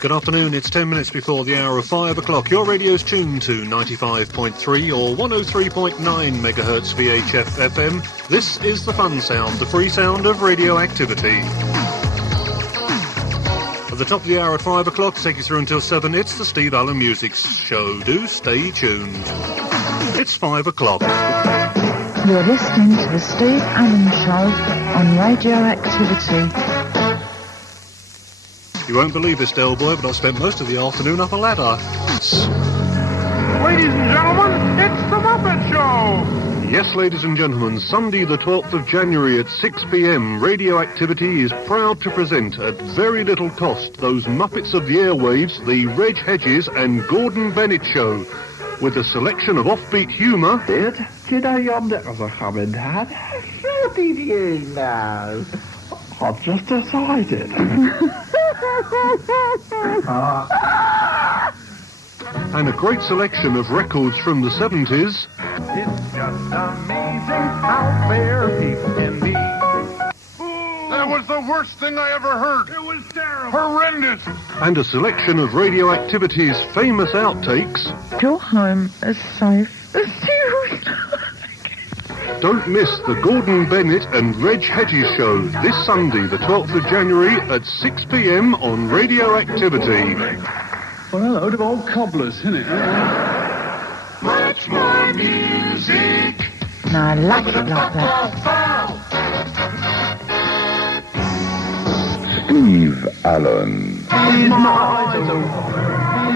Good afternoon, it's 10 minutes before the hour of 5 o'clock. Your radio's tuned to 95.3 or 103.9 megahertz VHF FM. This is the fun sound, the free sound of radioactivity. At the top of the hour at 5 o'clock, to take you through until 7, it's the Steve Allen Music Show. Do stay tuned. It's 5 o'clock. You're listening to the Steve Allen Show on radioactivity. You won't believe this, Del Boy, but I spent most of the afternoon up a ladder. Ladies and gentlemen, it's the Muppet Show! Yes, ladies and gentlemen, Sunday the 12th of January at 6 p.m, Radioactivity is proud to present at very little cost those Muppets of the airwaves, the Reg Hedges and Gordon Bennett Show, with a selection of offbeat humour. Do you know your knickers are coming, Dad? How did you know? I've just decided. And a great selection of records from the 70s. It's just amazing how fair people can be. That was the worst thing I ever heard. It was terrible. Horrendous. And a selection of Radioactivity's famous outtakes. Your home is safe as you. Don't miss the Gordon Bennett and Reg Hedges Show this Sunday, the 12th of January at 6 p.m. on Radioactivity. Well, a load of old cobblers, isn't it? Much more music. No, I like it like that. Steve Allen. He's my idol.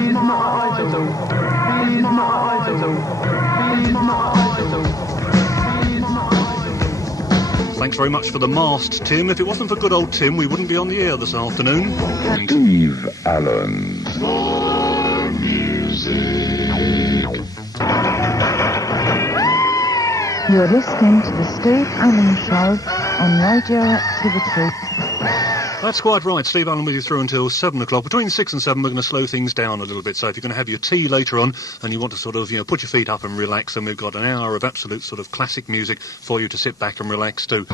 He's my idol. He's my idol. He's my idol. Thanks very much for the mast, Tim. If it wasn't for good old Tim, we wouldn't be on the air this afternoon. Steve Allen. More music. You're listening to the Steve Allen Show on radioactivity. That's quite right. Steve Allen with you through until 7 o'clock. Between 6 and 7, we're going to slow things down a little bit. So if you're going to have your tea later on and you want to sort of, put your feet up and relax, then we've got an hour of absolute sort of classic music for you to sit back and relax to.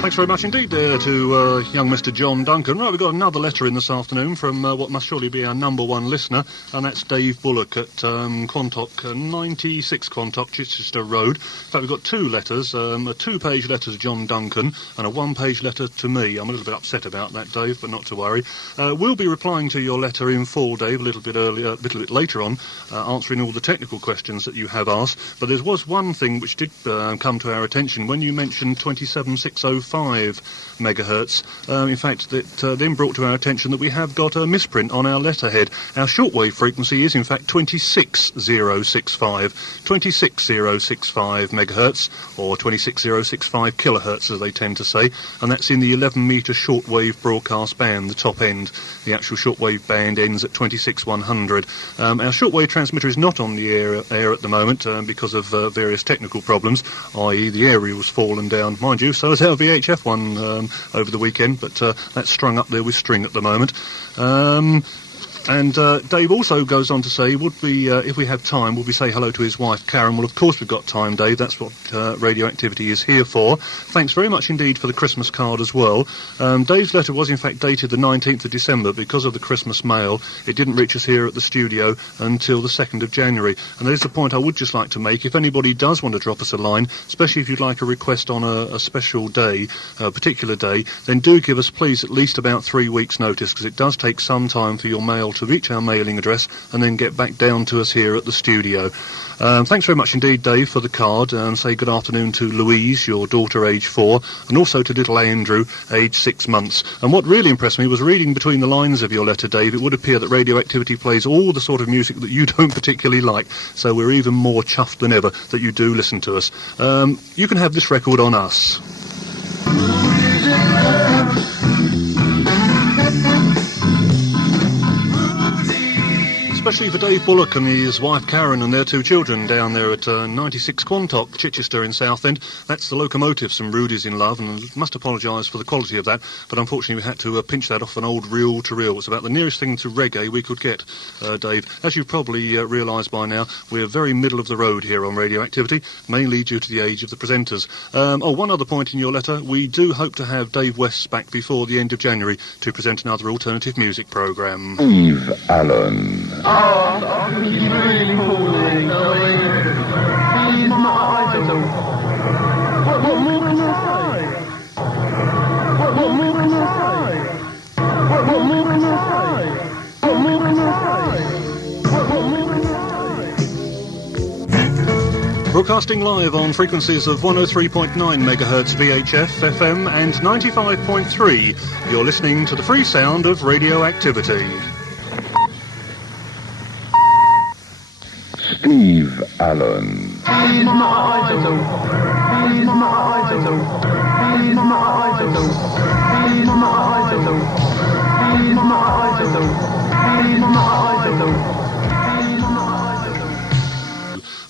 Thanks very much indeed to young Mr. John Duncan. Right, we've got another letter in this afternoon from what must surely be our number one listener, and that's Dave Bullock at Quantock, 96 Quantock, Chichester Road. In fact, we've got two letters, a two-page letter to John Duncan and a one-page letter to me. I'm a little bit upset about that, Dave, but not to worry. We'll be replying to your letter in full, Dave, a little bit later on, answering all the technical questions that you have asked. But there was one thing which did come to our attention when you mentioned 27605 megahertz. In fact, that then brought to our attention that we have got a misprint on our letterhead. Our shortwave frequency is in fact 26065 megahertz, or 26065 kilohertz as they tend to say, and that's in the 11 metre shortwave broadcast band, the top end. The actual shortwave band ends at 26100. Our shortwave transmitter is not on the air at the moment because of various technical problems, i.e. the aerial's fallen down. Mind you, so is our VHF one over the weekend, but that's strung up there with string at the moment. And Dave also goes on to say, would we, if we have time, would we say hello to his wife, Karen? Well, of course we've got time, Dave. That's what Radioactivity is here for. Thanks very much indeed for the Christmas card as well. Dave's letter was in fact dated the 19th of December. Because of the Christmas mail, it didn't reach us here at the studio until the 2nd of January. And there's the point I would just like to make. If anybody does want to drop us a line, especially if you'd like a request on a special day, a particular day, then do give us, please, at least about 3 weeks' notice, because it does take some time for your mail to reach our mailing address and then get back down to us here at the studio. Thanks very much indeed, Dave, for the card, and say good afternoon to Louise, your daughter, age 4, and also to little Andrew, age 6 months. And what really impressed me was reading between the lines of your letter, Dave. It would appear that Radioactivity plays all the sort of music that you don't particularly like, so we're even more chuffed than ever that you do listen to us. You can have this record on us. especially for Dave Bullock and his wife Karen and their two children down there at 96 Quantock, Chichester in Southend. That's the Locomotives and Rudy's in Love, and I must apologise for the quality of that, but unfortunately we had to pinch that off an old reel-to-reel. It's about the nearest thing to reggae we could get, Dave. As you've probably realised by now, we're very middle of the road here on Radioactivity, mainly due to the age of the presenters. One other point in your letter, we do hope to have Dave West back before the end of January to present another alternative music programme. Steve Allen. Oh, he's really falling. He's my idol. What more can I say? What more can I say? What more can I say? What more can I say? What more can I say? Broadcasting live on frequencies of 103.9 MHz VHF, FM and 95.3. You're listening to the free sound of Radioactivity. Steve Allen. He's my idol. He's my idol. He's my idol. He's my idol. He's my idol. He's my idol.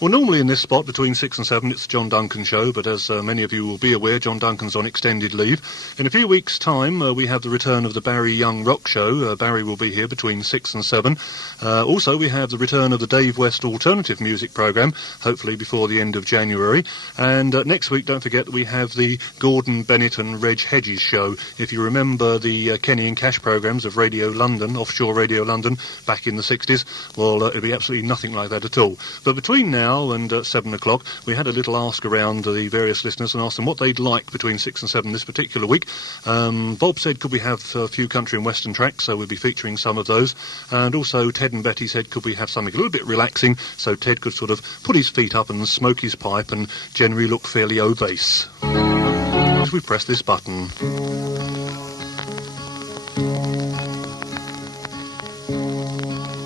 Well, normally in this spot between 6 and 7 it's the John Duncan show, but as many of you will be aware, John Duncan's on extended leave. In a few weeks' time we have the return of the Barry Young Rock Show. Barry will be here between 6 and 7. Also we have the return of the Dave West Alternative Music Programme, hopefully before the end of January. And next week, don't forget, we have the Gordon Bennett and Reg Hedges show. If you remember the Kenny and Cash programmes of Radio London, offshore Radio London, back in the 60s, well, it'll be absolutely nothing like that at all. But between now and 7 o'clock, we had a little ask around the various listeners and asked them what they'd like between 6 and 7 this particular week. Bob said, could we have a few country and western tracks, so we'll be featuring some of those. And also Ted and Betty said, could we have something a little bit relaxing, so Ted could sort of put his feet up and smoke his pipe and generally look fairly obese. As we press this button.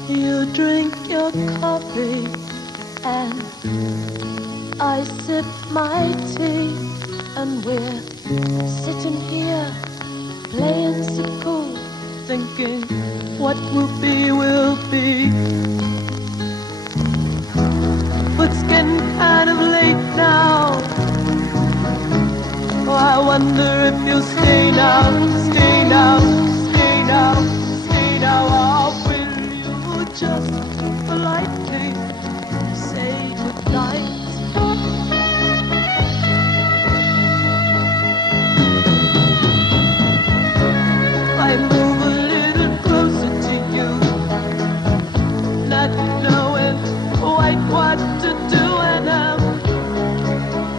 You drink your coffee and I sip my tea, and we're sitting here playing so cool, thinking what will be will be. But it's getting kind of late now. Oh, I wonder if you'll stay now, stay now, stay now, stay now, or will you just politely say goodnight? I move a little closer to you, not knowing quite what to do, and I'm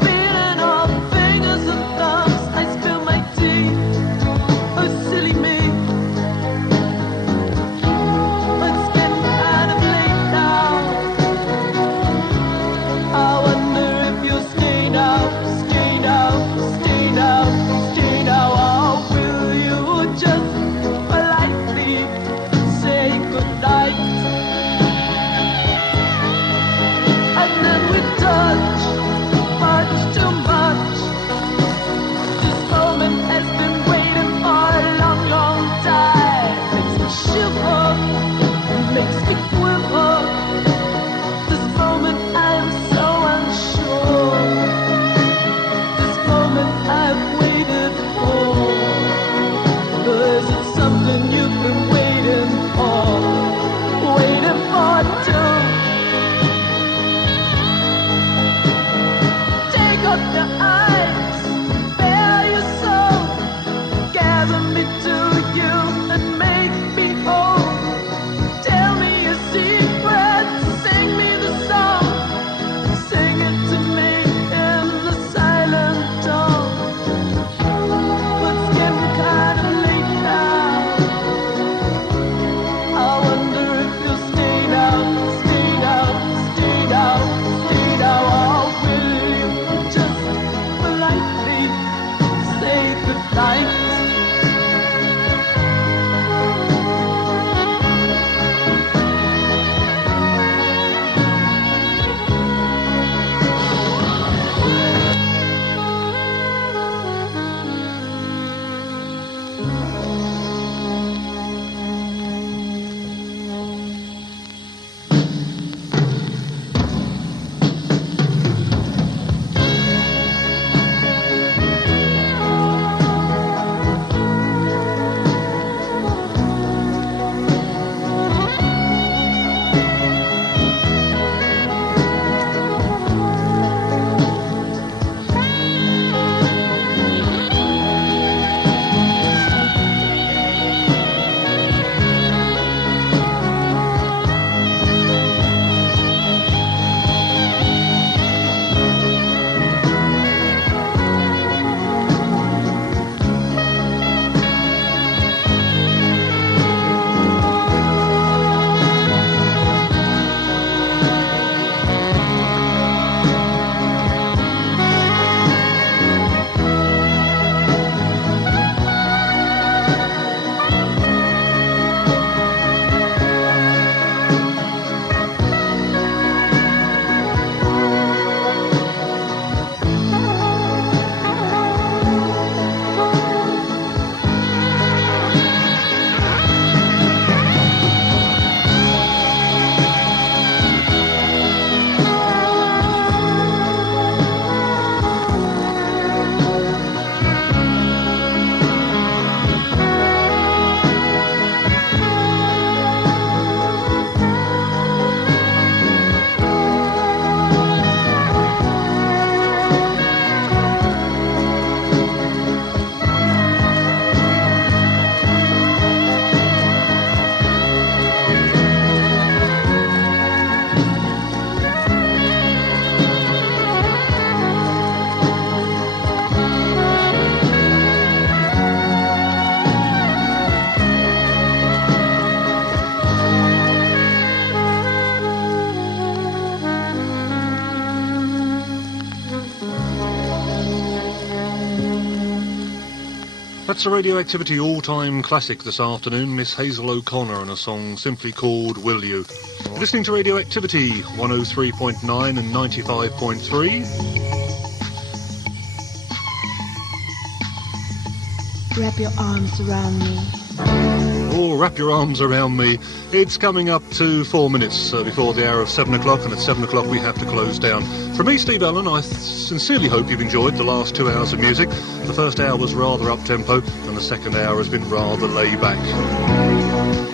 feeling all fingers and thumbs. I spill my tea, oh silly me. That's a Radioactivity all-time classic this afternoon, Miss Hazel O'Connor, and a song simply called Will You. You're listening to Radioactivity 103.9 and 95.3. Wrap your arms around me. Oh, wrap your arms around me. It's coming up to 4 minutes before the hour of 7 o'clock, and at 7 o'clock we have to close down. From me, Steve Allen, I sincerely hope you've enjoyed the last 2 hours of music. The first hour was rather up-tempo, and the second hour has been rather laid-back.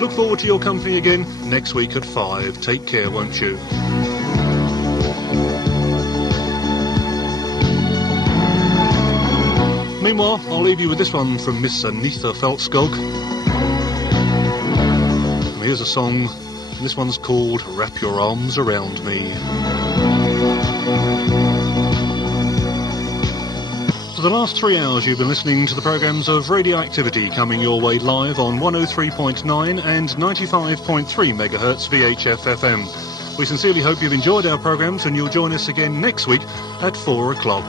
Look forward to your company again next week at 5. Take care, won't you? Meanwhile, I'll leave you with this one from Miss Anitha Feltskog. Here's a song, and this one's called Wrap Your Arms Around Me. For the last 3 hours you've been listening to the programmes of Radioactivity coming your way live on 103.9 and 95.3 MHz VHF FM. We sincerely hope you've enjoyed our programmes, and you'll join us again next week at 4 o'clock.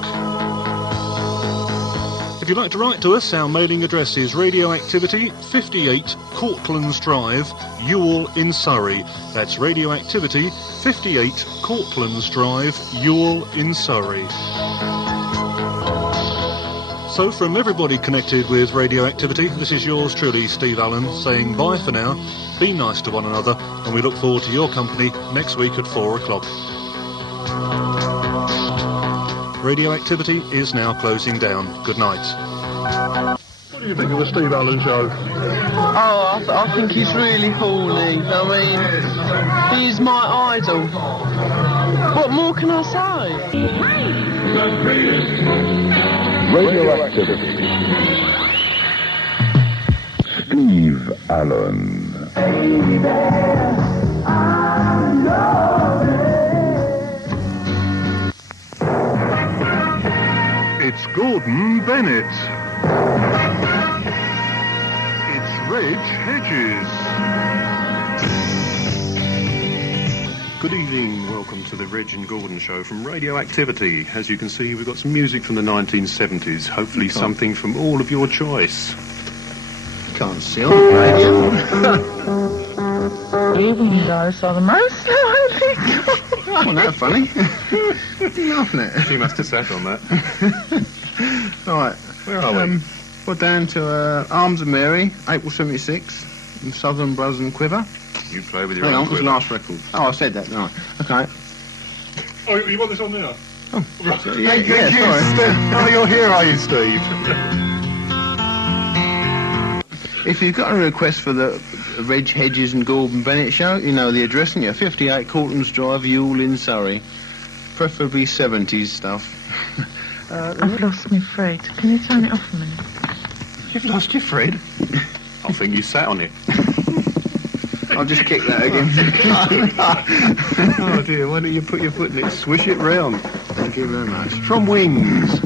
If you'd like to write to us, our mailing address is Radioactivity, 58 Cortlands Drive, Ewell in Surrey. That's Radioactivity, 58 Cortlands Drive, Ewell in Surrey. So from everybody connected with Radioactivity, this is yours truly, Steve Allen, saying bye for now, be nice to one another, and we look forward to your company next week at 4 o'clock. Radioactivity is now closing down. Good night. What do you think of the Steve Allen Show? Oh, I think he's really horny. I mean, he's my idol. What more can I say? Radioactivity. Steve Allen. It's Gordon Bennett. It's Reg Hedges. Good evening, welcome to the Reg and Gordon Show from Radioactivity. As you can see, we've got some music from the 1970s, hopefully something from all of your choice. Can't see on the radio. Even those are the most lively. Oh, that's funny. Laughing at it. She must have sat on that. Right. Where are we? We're down to Arms of Mary, April 76, and Southern Brothers and Quiver. You play with your Hang own on, it was the quiver. last record. Oh, I said that, didn't I? Okay. Oh, you want this on now? Oh, Yeah, yeah, sorry. Oh, you're here, are you, Steve? If you've got a request for the Reg Hedges and Gordon Bennett show, you know the address, and 58 Cortlands Drive, Ewell in Surrey. Preferably 70s stuff. I've lost my Fred. Can you turn it off a minute? You've lost your Fred? I think you sat on it. I'll just kick that again. Oh dear, why don't you put your foot in it, swish it round. Thank you very much. From Wings.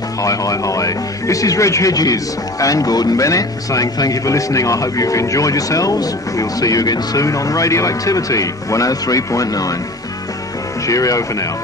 Hi, hi, hi. This is Reg Hedges And Gordon Bennett. saying thank you for listening. I hope you've enjoyed yourselves. We'll see you again soon on Radioactivity. 103.9. Cheerio for now.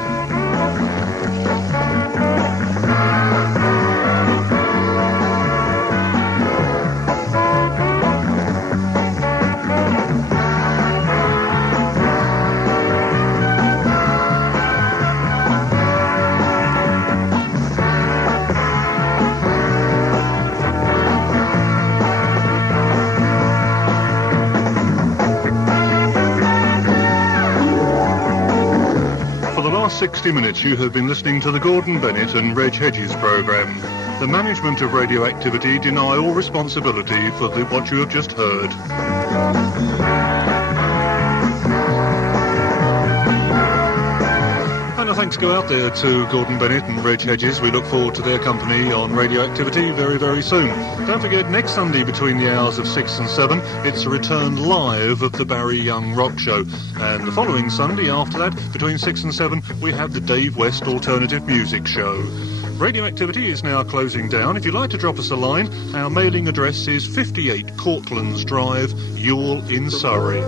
For the last 60 minutes you have been listening to the Gordon Bennett and Reg Hedges programme. The management of Radioactivity deny all responsibility for what you have just heard. And a thanks go out there to Gordon Bennett and Reg Hedges. We look forward to their company on Radioactivity very, very soon. Don't forget, next Sunday between the hours of 6 and 7, it's a return live of the Barry Young Rock Show. And the following Sunday after that, between 6 and 7, we have the Dave West Alternative Music Show. Radioactivity is now closing down. If you'd like to drop us a line, our mailing address is 58 Cortlands Drive, Ewell in Surrey.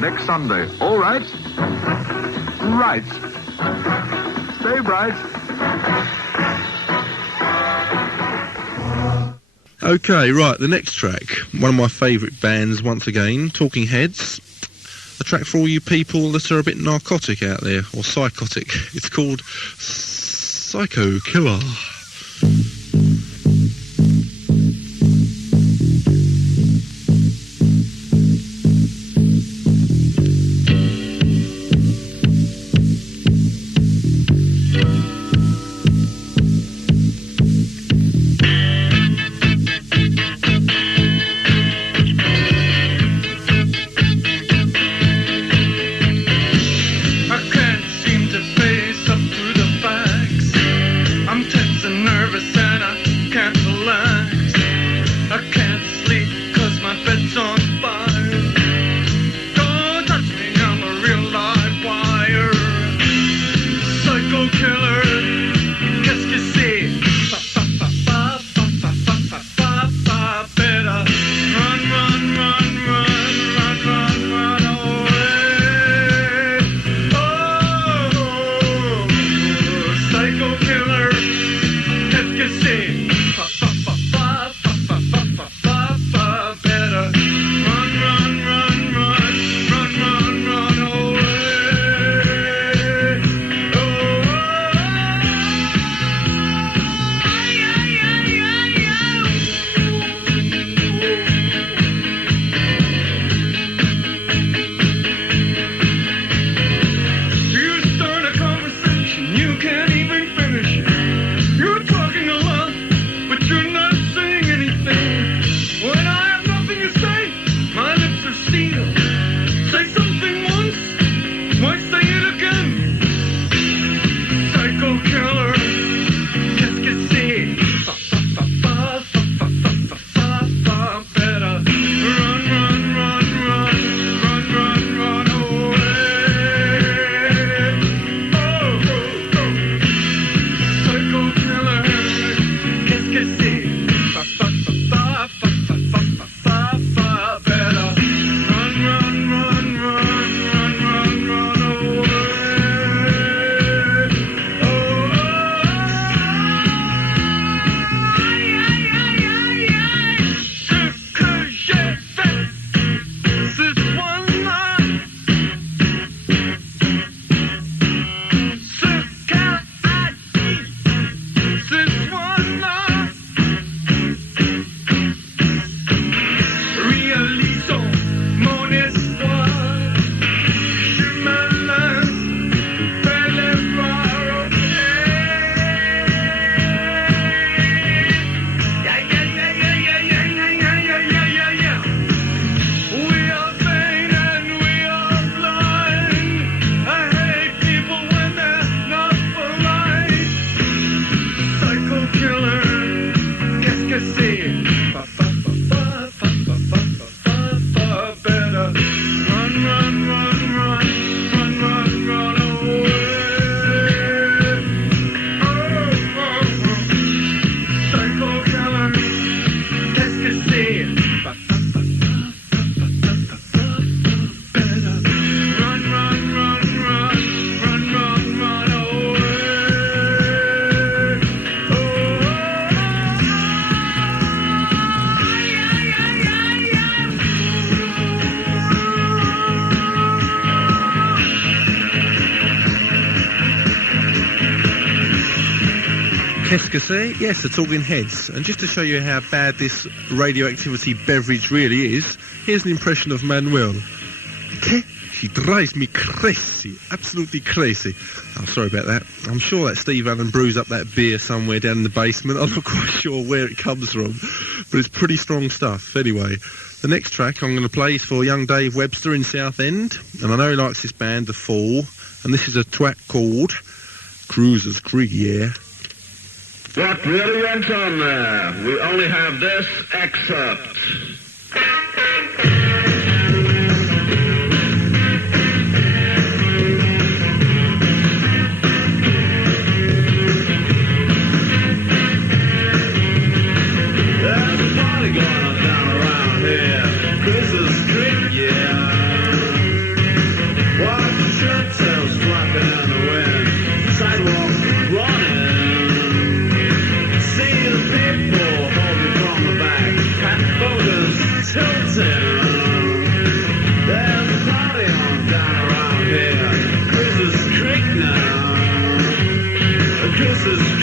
next Sunday. All right? Right. Stay bright. Okay, right, the next track, one of my favourite bands once again, Talking Heads. A track for all you people that are a bit narcotic out there, or psychotic. It's called Psycho Killer. Yes, the Talking Heads. And just to show you how bad this radioactivity beverage really is, here's an impression of Manuel. She drives me crazy, absolutely crazy. I'm sorry about that. I'm sure that Steve Allen brews up that beer somewhere down in the basement. I'm not quite sure where it comes from, but it's pretty strong stuff. Anyway, the next track I'm going to play is for young Dave Webster in Southend, and I know he likes this band, The Fall, and this is a track called Cruisers Creek, yeah. What really went on there? We only have this excerpt. There's a party going on down around here. Cruisers Creek, yeah. Disaster.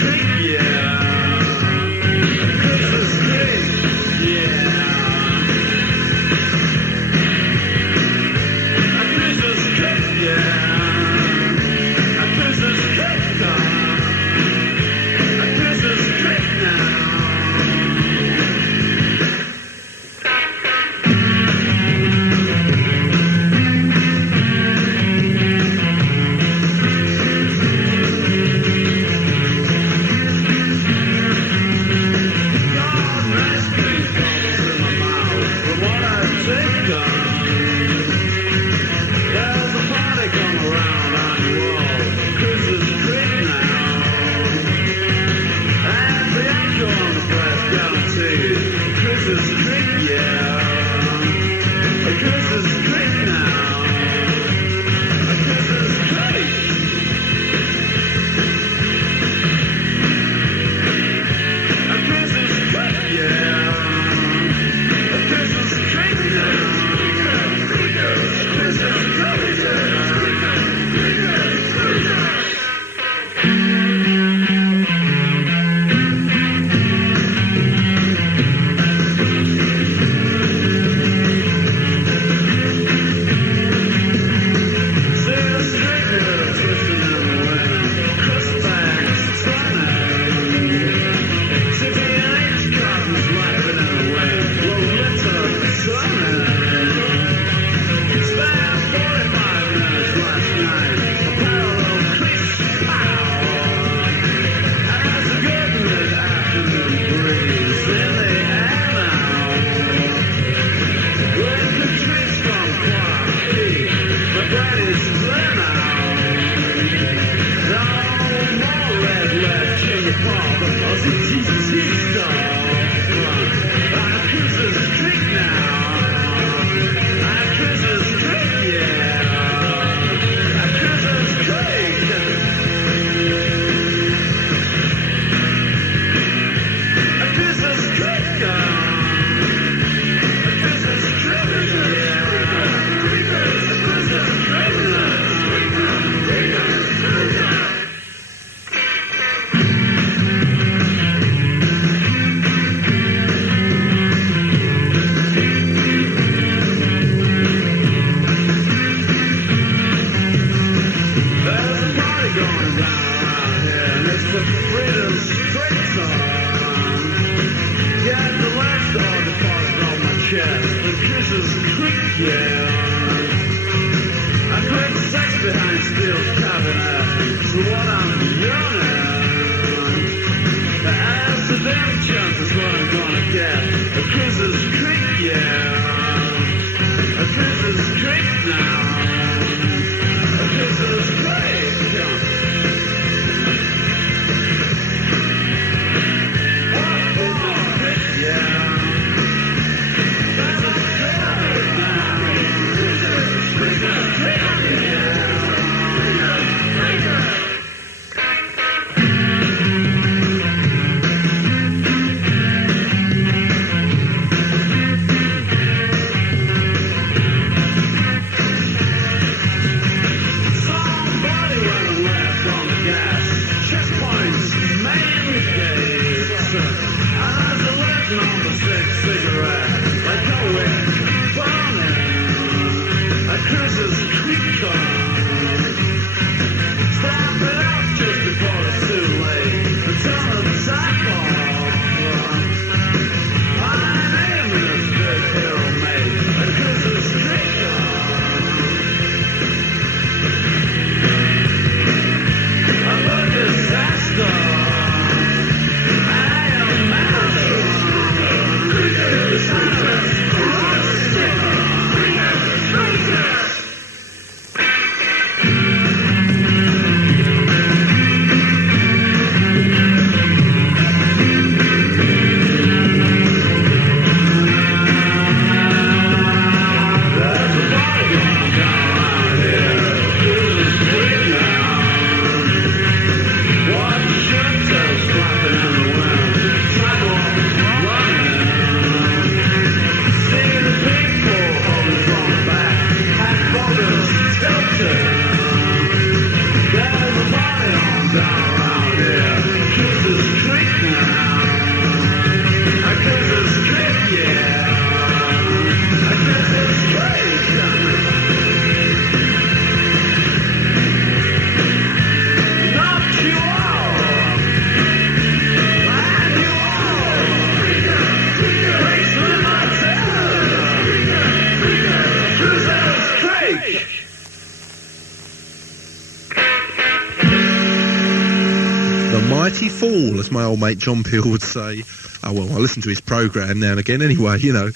The mighty fall, as my old mate John Peel would say. Oh, well, I listen to his programme now and again anyway, you know.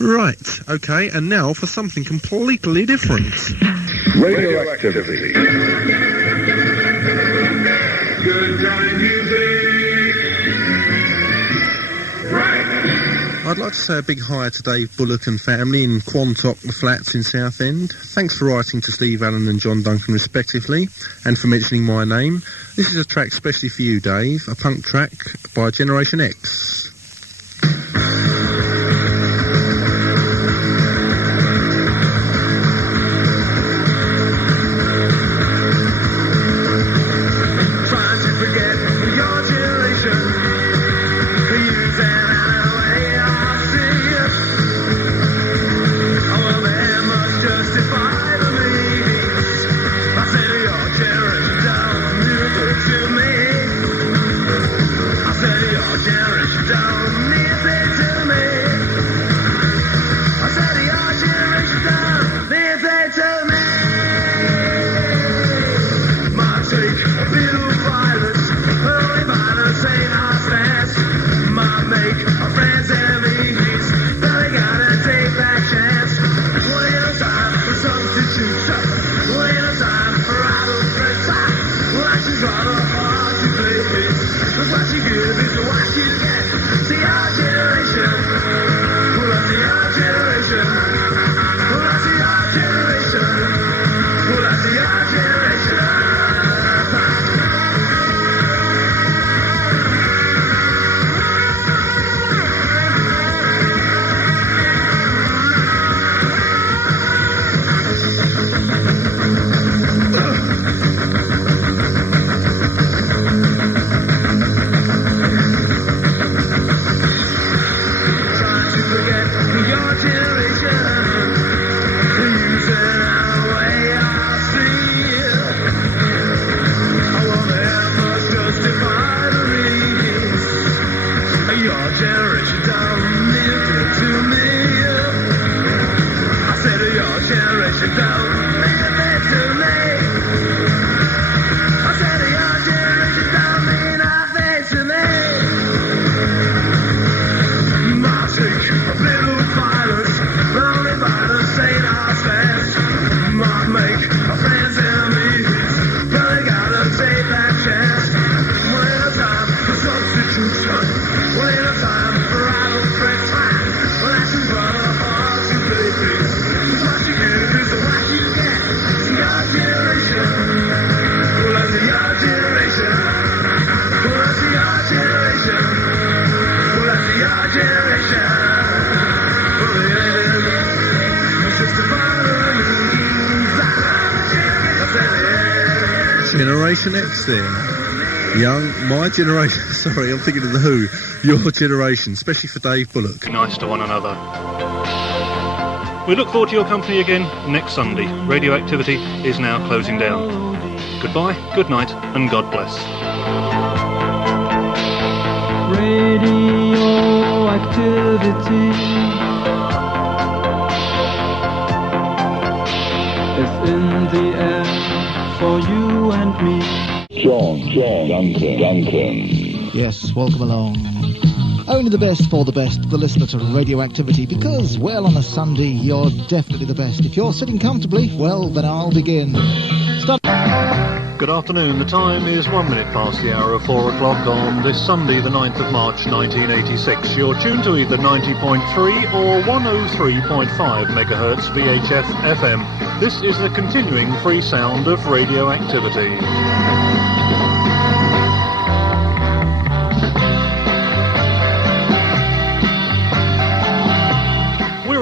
Right, OK, and now for something completely different. Radioactivity. Good time music. Right. I'd like to say a big hi to Dave Bullock and family in Quantock, the flats in Southend. Thanks for writing to Steve Allen and John Duncan respectively, and for mentioning my name. This is a track especially for you, Dave, a punk track by Generation X. Generation X there. My generation, sorry, I'm thinking of The Who. Your generation, especially for Dave Bullock. Nice to one another. We look forward to your company again next Sunday. Radioactivity is now closing down. Goodbye, good night, and God bless. Radioactivity is in the air for you and me. John, Duncan. Yes, welcome along. Only the best for the best, the listener to Radioactivity, because, well, on a Sunday, you're definitely the best. If you're sitting comfortably, well, then I'll begin. Good afternoon. The time is 1 minute past the hour of 4 o'clock on this Sunday, the 9th of March, 1986. You're tuned to either 90.3 or 103.5 megahertz VHF FM. This is the continuing free sound of Radioactivity.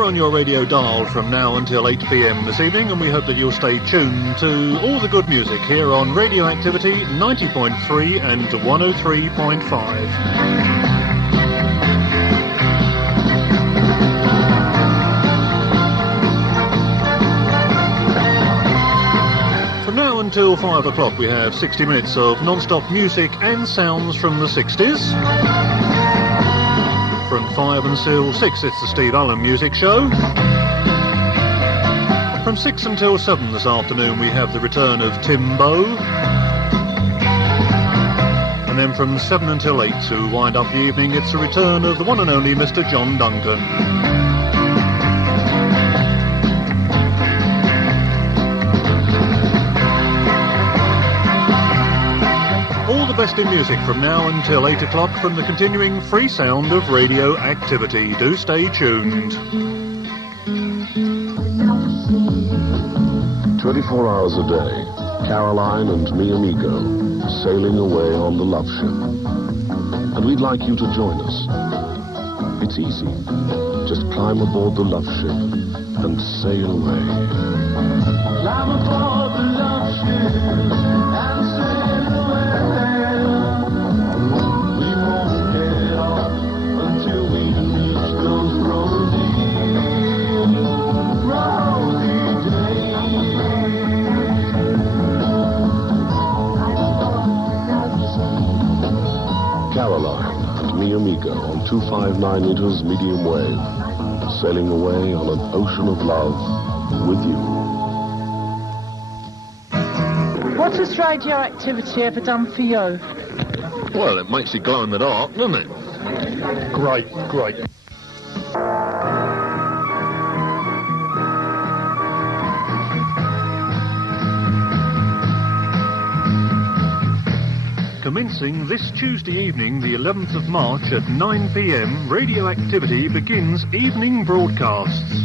On your radio dial from now until 8 p.m. this evening, and we hope that you'll stay tuned to all the good music here on Radioactivity 90.3 and 103.5. From now until 5 o'clock we have 60 minutes of non-stop music and sounds from the 60s. From 5 until 6, it's the Steve Allen Music Show. From 6 until 7 this afternoon, we have the return of Timbo. And And then from 7 until 8 to wind up the evening, it's a return of the one and only Mr. John Duncan. All the best in music from now until 8 o'clock from the continuing free sound of radioactivity. Do stay tuned. 24 hours a day, Caroline and mi amigo sailing away on the love ship. And we'd like you to join us. It's easy. Just climb aboard the love ship and sail away. Climb aboard the love ship and sail away. We won't get off until we reach those rosy Caroline and mi amigo on 259 meters medium wave, sailing away on an ocean of love with you. What has radioactivity ever done for you? Well, it makes you glow in the dark, doesn't it? Great. Commencing this Tuesday evening, the 11th of March at 9 p.m, Radioactivity begins evening broadcasts.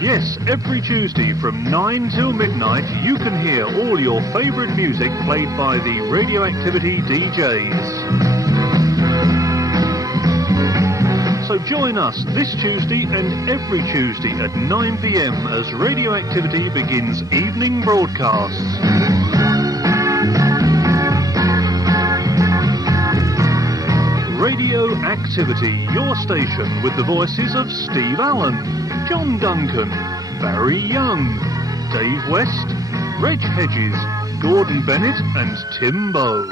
Yes, every Tuesday from 9 till midnight, you can hear all your favourite music played by the Radioactivity DJs. So join us this Tuesday and every Tuesday at 9 p.m. as Radioactivity begins evening broadcasts. Radioactivity, your station with the voices of Steve Allen, John Duncan, Barry Young, Dave West, Reg Hedges, Gordon Bennett and Tim Bow.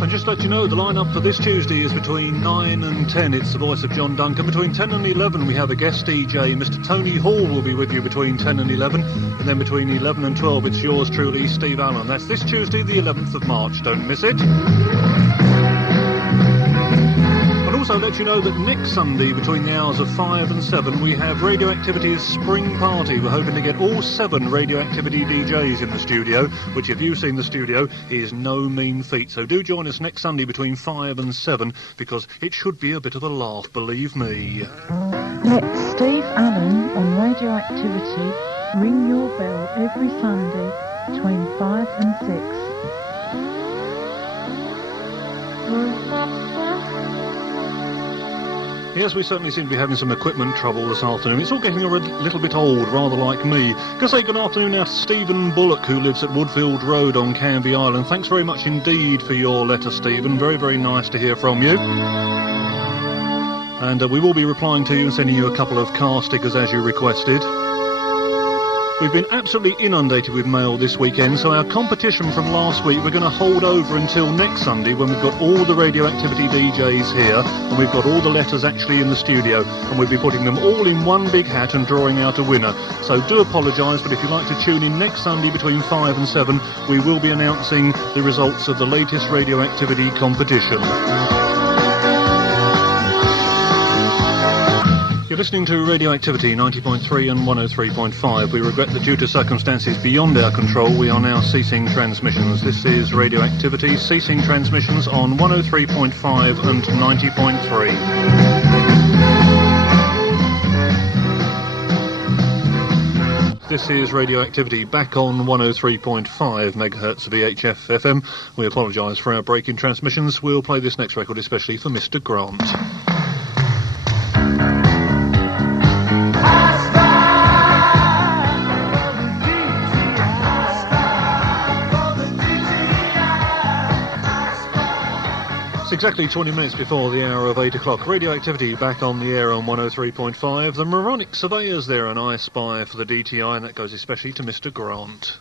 And just to let you know, the lineup for this Tuesday is between 9 and 10. It's the voice of John Duncan. Between 10 and 11, we have a guest DJ. Mr. Tony Hall will be with you between 10 and 11. And then between 11 and 12, it's yours truly, Steve Allen. That's this Tuesday, the 11th of March. Don't miss it. And also let you know that next Sunday, between the hours of 5 and 7, we have Radioactivity's Spring Party. We're hoping to get all 7 Radioactivity DJs in the studio, which, if you've seen the studio, is no mean feat. So do join us next Sunday between 5 and 7, because it should be a bit of a laugh, believe me. Let Steve Allen on Radioactivity ring your bell every Sunday between 5 and 6. Yes, we certainly seem to be having some equipment trouble this afternoon. It's all getting a little bit old, rather like me. Can I say good afternoon now to Stephen Bullock, who lives at Woodfield Road on Canvey Island. Thanks very much indeed for your letter, Stephen. Very, very nice to hear from you. And we will be replying to you and sending you a couple of car stickers as you requested. We've been absolutely inundated with mail this weekend, so our competition from last week we're going to hold over until next Sunday, when we've got all the Radioactivity DJs here and we've got all the letters actually in the studio, and we'll be putting them all in one big hat and drawing out a winner. So do apologise, but if you'd like to tune in next Sunday between 5 and 7, we will be announcing the results of the latest Radioactivity competition. You're listening to Radioactivity 90.3 and 103.5. We regret that due to circumstances beyond our control, we are now ceasing transmissions. This is Radioactivity, ceasing transmissions on 103.5 and 90.3. This is Radioactivity, back on 103.5 megahertz VHF FM. We apologise for our break in transmissions. We'll play this next record especially for Mr. Grant. It's exactly 20 minutes before the hour of 8 o'clock. Radioactivity back on the air on 103.5. The moronic surveyors there, and I spy for the DTI, and that goes especially to Mr. Grant.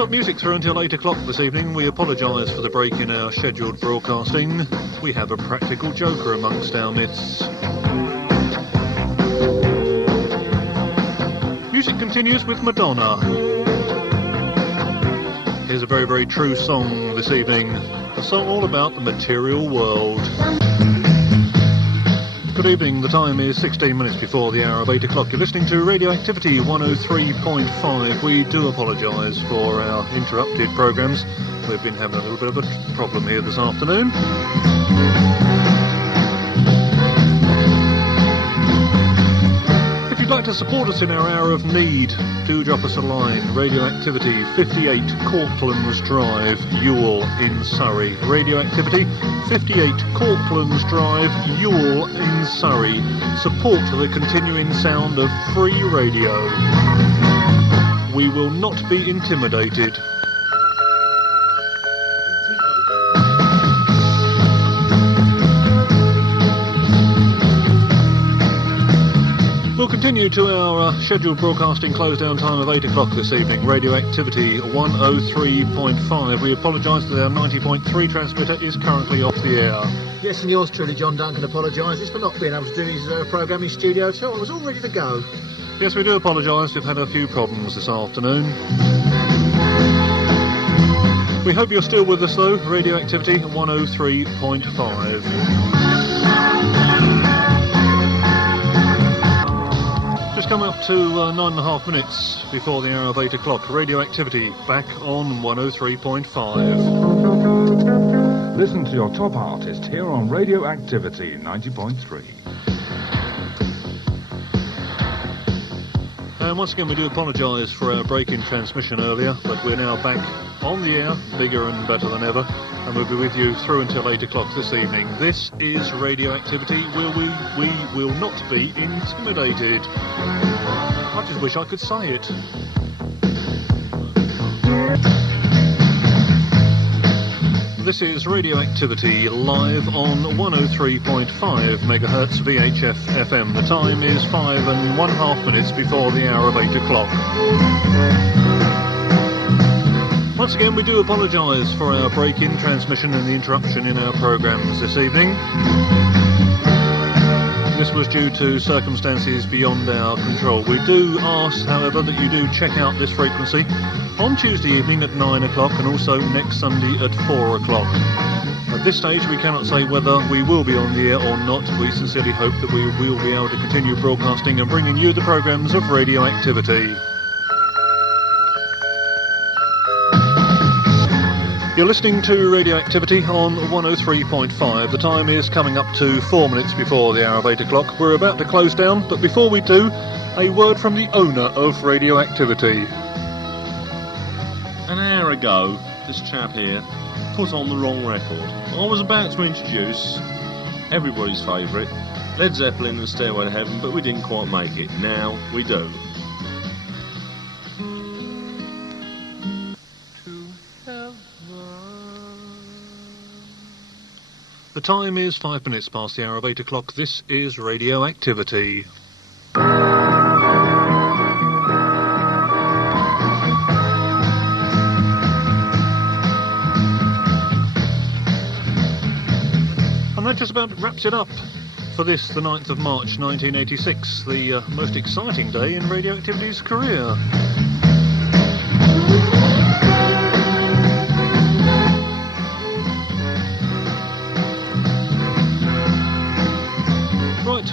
Non-stop music through until 8 o'clock this evening. We apologise for the break in our scheduled broadcasting. We have a practical joker amongst our midst. Music continues with Madonna. Here's a very, very true song this evening. A song all about the material world. Good evening, the time is 16 minutes before the hour of 8 o'clock. You're listening to Radioactivity 103.5. We do apologise for our interrupted programmes. We've been having a little bit of a problem here this afternoon. If you'd like to support us in our hour of need, do drop us a line. Radioactivity 58 Cortlands Drive, Ewell in Surrey. Radioactivity 58 Cortlands Drive, Ewell in Surrey. Support the continuing sound of free radio. We will not be intimidated. We'll continue to our scheduled broadcasting close-down time of 8 o'clock this evening. Radioactivity 103.5. We apologise that our 90.3 transmitter is currently off the air. Yes, and yours truly, John Duncan, apologises for not being able to do his programme in studio, so I was all ready to go. Yes, we do apologise. We've had a few problems this afternoon. We hope you're still with us, though. Radioactivity 103.5. Just coming up to 9.5 minutes before the hour of 8 o'clock. Radioactivity back on 103.5. Listen to your top artist here on Radioactivity 90.3. And once again, we do apologise for our break-in transmission earlier, but we're now back on the air, bigger and better than ever, and we'll be with you through until 8 o'clock this evening. This is Radioactivity, where we will not be intimidated. I just wish I could say it. This is Radioactivity live on 103.5 megahertz VHF FM. The time is 5.5 minutes before the hour of 8 o'clock. Once again, we do apologise for our break-in transmission and the interruption in our programmes this evening. This was due to circumstances beyond our control. We do ask, however, that you do check out this frequency on Tuesday evening at 9 o'clock and also next Sunday at 4 o'clock. At this stage, we cannot say whether we will be on the air or not. We sincerely hope that we will be able to continue broadcasting and bringing you the programmes of Radioactivity. You're listening to Radioactivity on 103.5. The time is coming up to 4 minutes before the hour of 8 o'clock. We're about to close down, but before we do, a word from the owner of Radioactivity. An hour ago, this chap here put on the wrong record. I was about to introduce everybody's favourite, Led Zeppelin and Stairway to Heaven, but we didn't quite make it. Now we do. The time is 5 minutes past the hour of 8 o'clock. This is Radioactivity. And that just about wraps it up for this, the 9th of March 1986, the most exciting day in Radioactivity's career.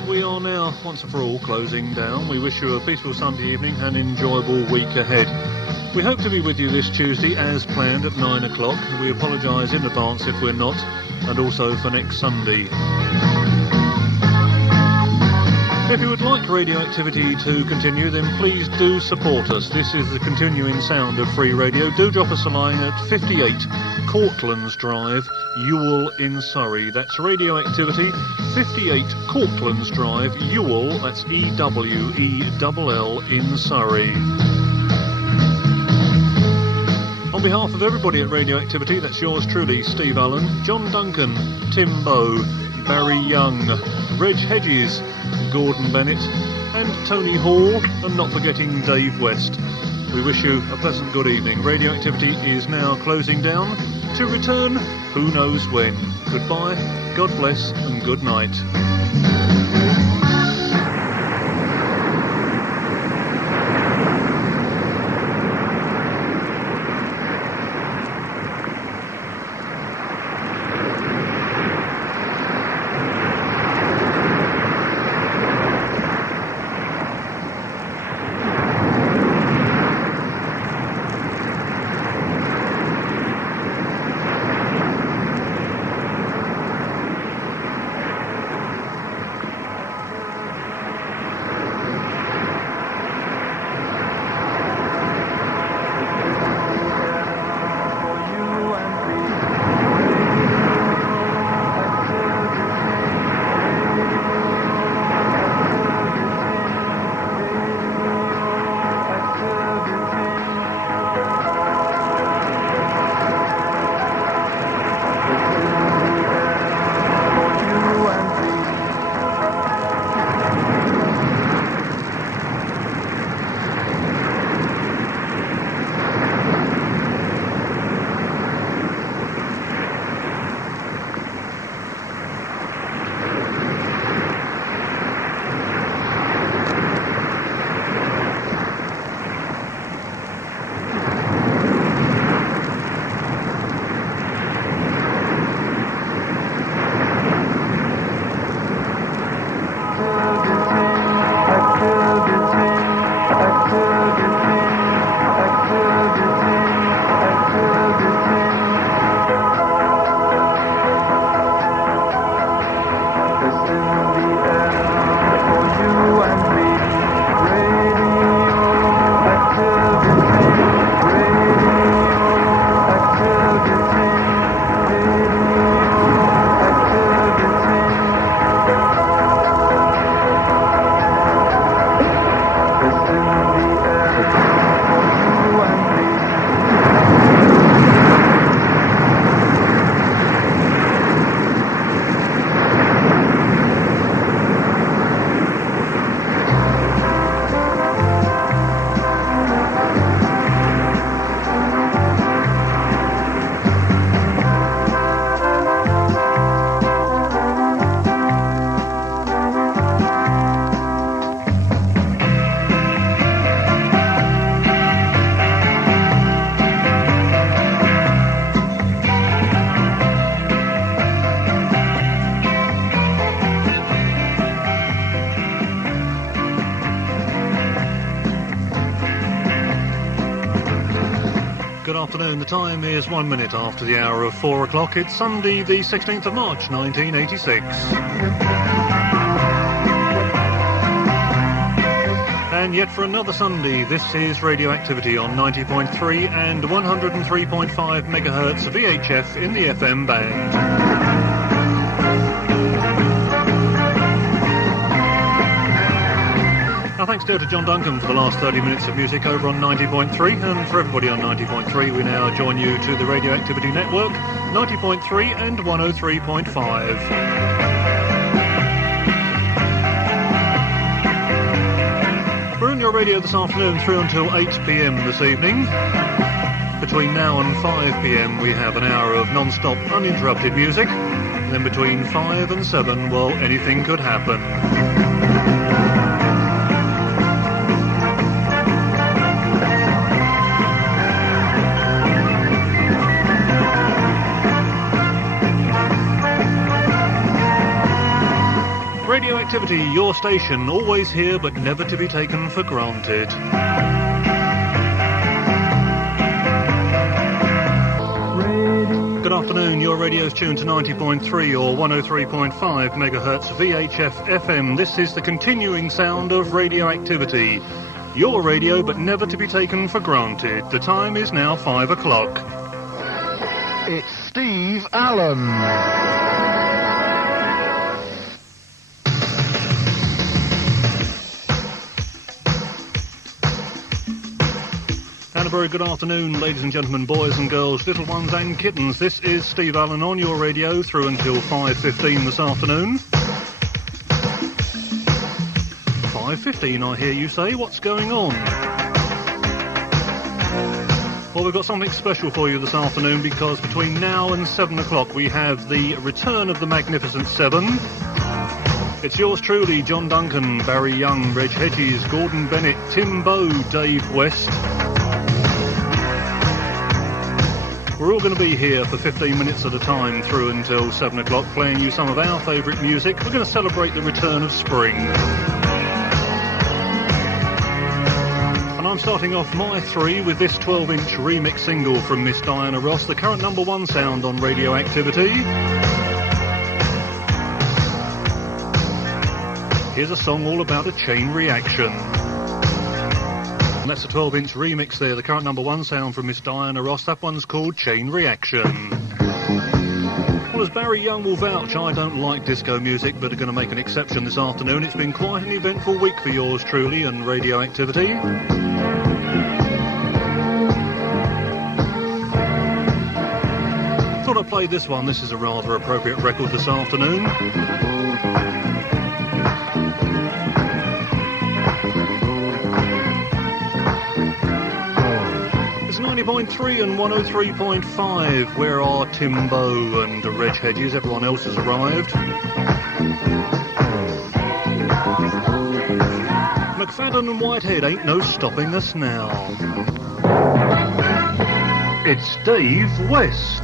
We are now, once and for all, closing down. We wish you a peaceful Sunday evening and enjoyable week ahead. We hope to be with you this Tuesday as planned at 9 o'clock. We apologise in advance if we're not, and also for next Sunday. If you would like Radioactivity to continue, then please do support us. This is the continuing sound of free radio. Do drop us a line at 58 Cortlands Drive, Ewell in Surrey. That's Radioactivity, 58 Cortlands Drive, Ewell, that's E-W-E-L-L in Surrey. On behalf of everybody at Radioactivity, that's yours truly, Steve Allen, John Duncan, Tim Bow, Barry Young, Reg Hedges, Gordon Bennett and Tony Hall, and not forgetting Dave West. We wish you a pleasant good evening. Radioactivity is now closing down. To return, who knows when. Goodbye, God bless, and good night. Afternoon. The time is 1 minute after the hour of 4 o'clock. It's Sunday the 16th of March 1986. And yet for another Sunday, this is Radioactivity on 90.3 and 103.5 megahertz VHF in the FM band. Thanks dear to John Duncan for the last 30 minutes of music over on 90.3, and for everybody on 90.3 we now join you to the Radioactivity Network, 90.3 and 103.5. We're on your radio this afternoon through until 8 p.m. this evening. Between now and 5 p.m. we have an hour of non-stop uninterrupted music, and then between 5 and 7, well, anything could happen. Radioactivity, your station, always here but never to be taken for granted. Good afternoon, your radio's tuned to 90.3 or 103.5 megahertz VHF FM. This is the continuing sound of Radioactivity. Your radio but never to be taken for granted. The time is now 5 o'clock. It's Steve Allen. And a very good afternoon, ladies and gentlemen, boys and girls, little ones and kittens. This is Steve Allen on your radio through until 5:15 this afternoon. 5:15, I hear you say. What's going on? Well, we've got something special for you this afternoon because between now and 7 o'clock we have the return of the Magnificent Seven. It's yours truly, John Duncan, Barry Young, Reg Hedges, Gordon Bennett, Tim Bow, Dave West. We're all going to be here for 15 minutes at a time through until 7 o'clock, playing you some of our favourite music. We're going to celebrate the return of spring. And I'm starting off my 3 with this 12-inch remix single from Miss Diana Ross, the current #1 sound on Radioactivity. Here's a song all about a chain reaction. And that's a 12-inch remix there, the current #1 sound from Miss Diana Ross. That one's called Chain Reaction. Well, as Barry Young will vouch, I don't like disco music, but are going to make an exception this afternoon. It's been quite an eventful week for yours truly and Radioactivity. Thought I'd play this one. This is a rather appropriate record this afternoon. It's 90.3 and 103.5. Where are Timbo and Reg Hedges? Everyone else has arrived. McFadden and Whitehead, ain't no stopping us now. It's Dave West.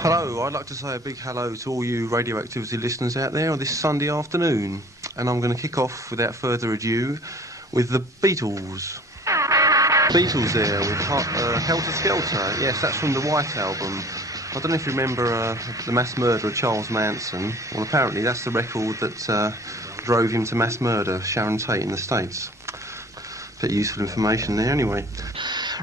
Hello, I'd like to say a big hello to all you Radioactivity listeners out there on this Sunday afternoon. And I'm going to kick off, without further ado, with the Beatles. Beatles there with Helter Skelter. Yes, that's from the White Album. I don't know if you remember the mass murder of Charles Manson. Well, apparently that's the record that drove him to mass murder Sharon Tate in the States. Bit of useful information there anyway.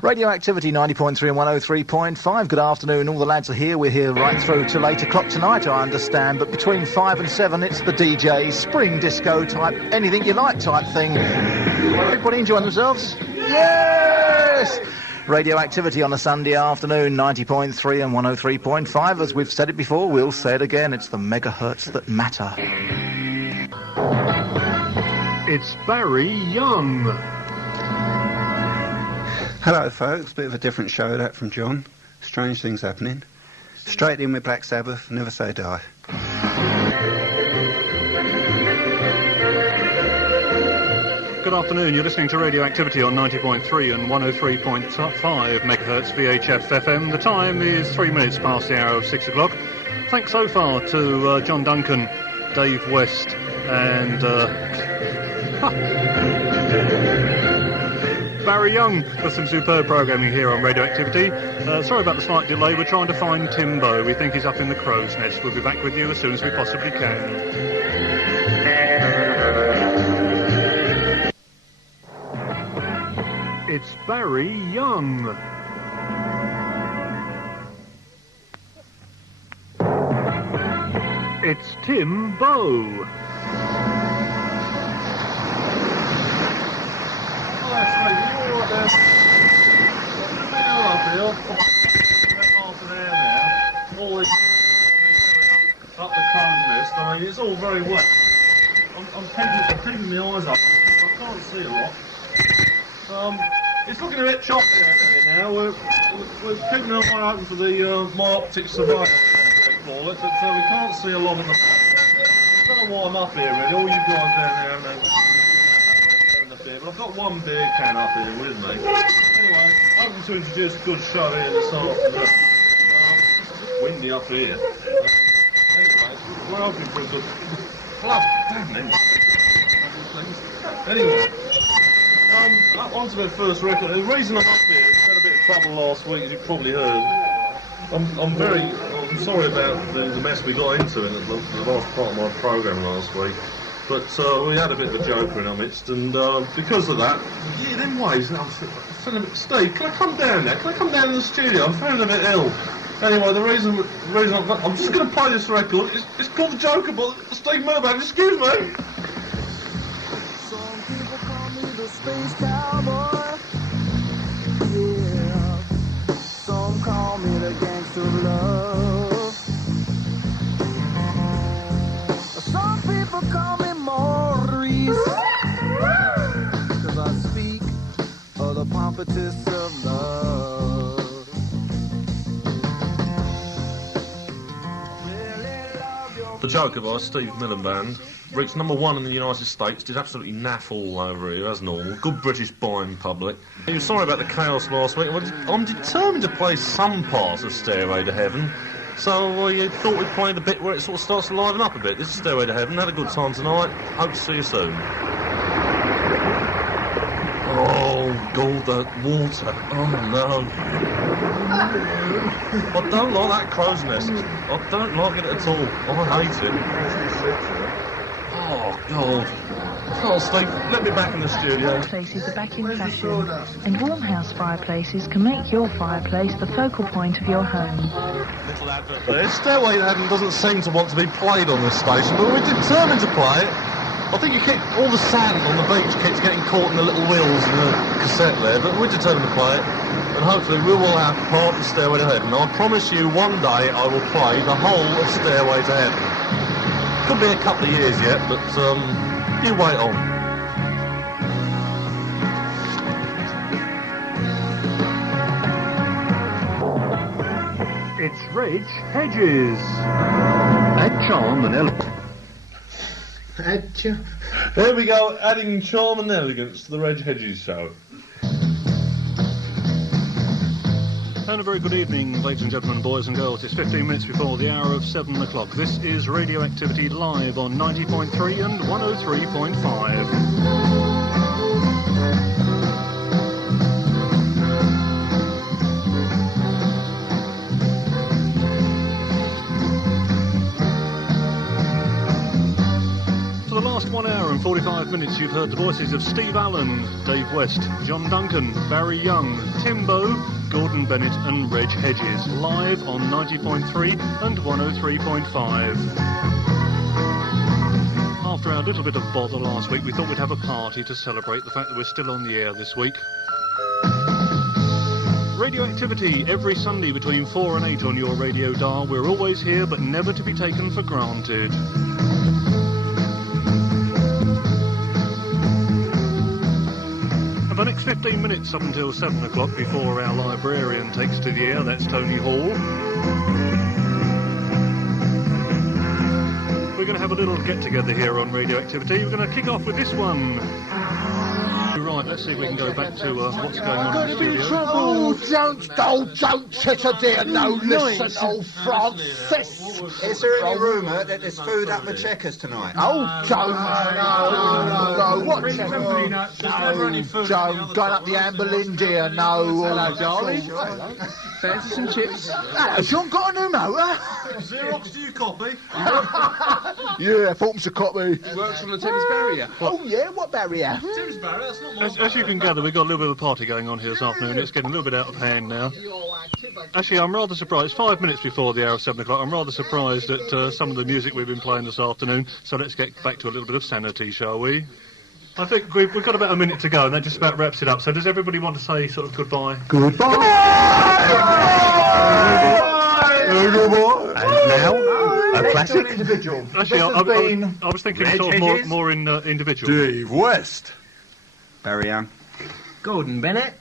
Radioactivity 90.3 and 103.5. Good afternoon, all the lads are here. We're here right through till 8 o'clock tonight, I understand. But between 5 and 7, it's the DJ, spring disco type, anything you like type thing. Everybody enjoying themselves? Yes! Radioactivity on a Sunday afternoon, 90.3 and 103.5. As we've said it before, we'll say it again. It's the megahertz that matter. It's Barry Young. Hello folks, bit of a different show that from John. Strange things happening. Straight in with Black Sabbath, Never Say Die. Good afternoon, you're listening to Radioactivity on 90.3 and 103.5 megahertz VHF FM. The time is 3 minutes past the hour of 6 o'clock. Thanks so far to John Duncan, Dave West and Barry Young for some superb programming here on Radioactivity. Sorry about the slight delay, we're trying to find Timbo. We think he's up in the crow's nest. We'll be back with you as soon as we possibly can. It's Barry Young. It's Tim Bow. Up the crow's nest. I mean, it's all very wet. I'm keeping my eyes up. I can't see a lot. It's looking a bit choppy now. We're keeping an eye open for the my optic surveillance, they call it, but we can't see a lot of the. I don't know why I'm up here really. All you guys down there have no beer, but I've got one beer can up here with me. Anyway, I'm hoping to introduce a good show here this afternoon. It's windy up here. Anyway, we're hoping for a good. Anyway. On to the first record. The reason I'm up here, it's had a bit of trouble last week, as you probably heard. I'm sorry about the mess we got into in the last part of my programme last week. But we had a bit of a joker in our midst, and because of that, yeah, them waves. Now I'm feeling a bit. Steve, can I come down there? Can I come down to the studio? I'm feeling a bit ill. Anyway, the reason I'm just going to play this record. It's called the Joker, but Steve Murdoch. Excuse me. Space cowboy, yeah. Some call me the gangster of love. Some people call me Maurice, 'cause I speak of the impetus of love. The Joker by Steve Millen Band reached #1 in the United States, did absolutely naff all over here as normal. Good British buying public. I'm sorry about the chaos last week. I'm determined to play some parts of Stairway to Heaven, so I thought we'd play the bit where it sort of starts to liven up a bit. This is Stairway to Heaven. Had a good time tonight. Hope to see you soon. Oh, God, that water. Oh, no. I don't like that crow's nest. I don't like it at all. I hate it. Oh, God. Oh, Steve, let me back in the studio. Fireplaces are back in fashion, and warm house fireplaces can make your fireplace the focal point of your home. Little advert there. Stairway to Heaven doesn't seem to want to be played on this station, but we're determined to play it. I think all the sand on the beach keeps getting caught in the little wheels in the cassette there, but we're determined to play it, and hopefully we will have part of Stairway to Heaven. I promise you one day I will play the whole of Stairway to Heaven. Could be a couple of years yet, but you wait on. It's Reg Hedges. Add charm and elegance. There we go, adding charm and elegance to the Reg Hedges show. And a very good evening, ladies and gentlemen, boys and girls. It's 15 minutes before the hour of 7 o'clock. This is Radioactivity live on 90.3 and 103.5. For the last 1 hour and 45 minutes, you've heard the voices of Steve Allen, Dave West, John Duncan, Barry Young, Timbo, Gordon Bennett and Reg Hedges, live on 90.3 and 103.5. After our little bit of bother last week, we thought we'd have a party to celebrate the fact that we're still on the air this week. Radioactivity, every Sunday between 4 and 8 on your radio dial. We're always here, but never to be taken for granted. For the next 15 minutes up until 7 o'clock before our librarian takes to the air, that's Tony Hall. We're going to have a little get-together here on Radioactivity. We're going to kick off with this one. Right, let's see if we can go back to what's going on in the studio. Oh, don't chitter dear, no, listen, old Francis. Is there any rumour that there's food up the Checkers tonight? Oh, Joe, no, what Checkers? No, Joe, going up the Amber Lynn, dear, no. Hello, darling. Fancy some chips? Hello, Sean, got a new motor? Xerox, do you copy? Yeah, Fulton's a copy. He works on the Thames barrier. Oh, yeah, what barrier? Thames barrier, that's not my As you can gather, we've got a little bit of a party going on here this afternoon. It's getting a little bit out of hand now. Actually, I'm rather surprised. 5 minutes before the hour of 7 o'clock. I'm rather surprised at some of the music we've been playing this afternoon. So let's get back to a little bit of sanity, shall we? I think we've got about a minute to go, and that just about wraps it up. So does everybody want to say sort of goodbye? Goodbye! Goodbye! And now, a classic. Individual. Actually, I was thinking sort of more in individual. Dave West. Barry Young. Gordon Bennett.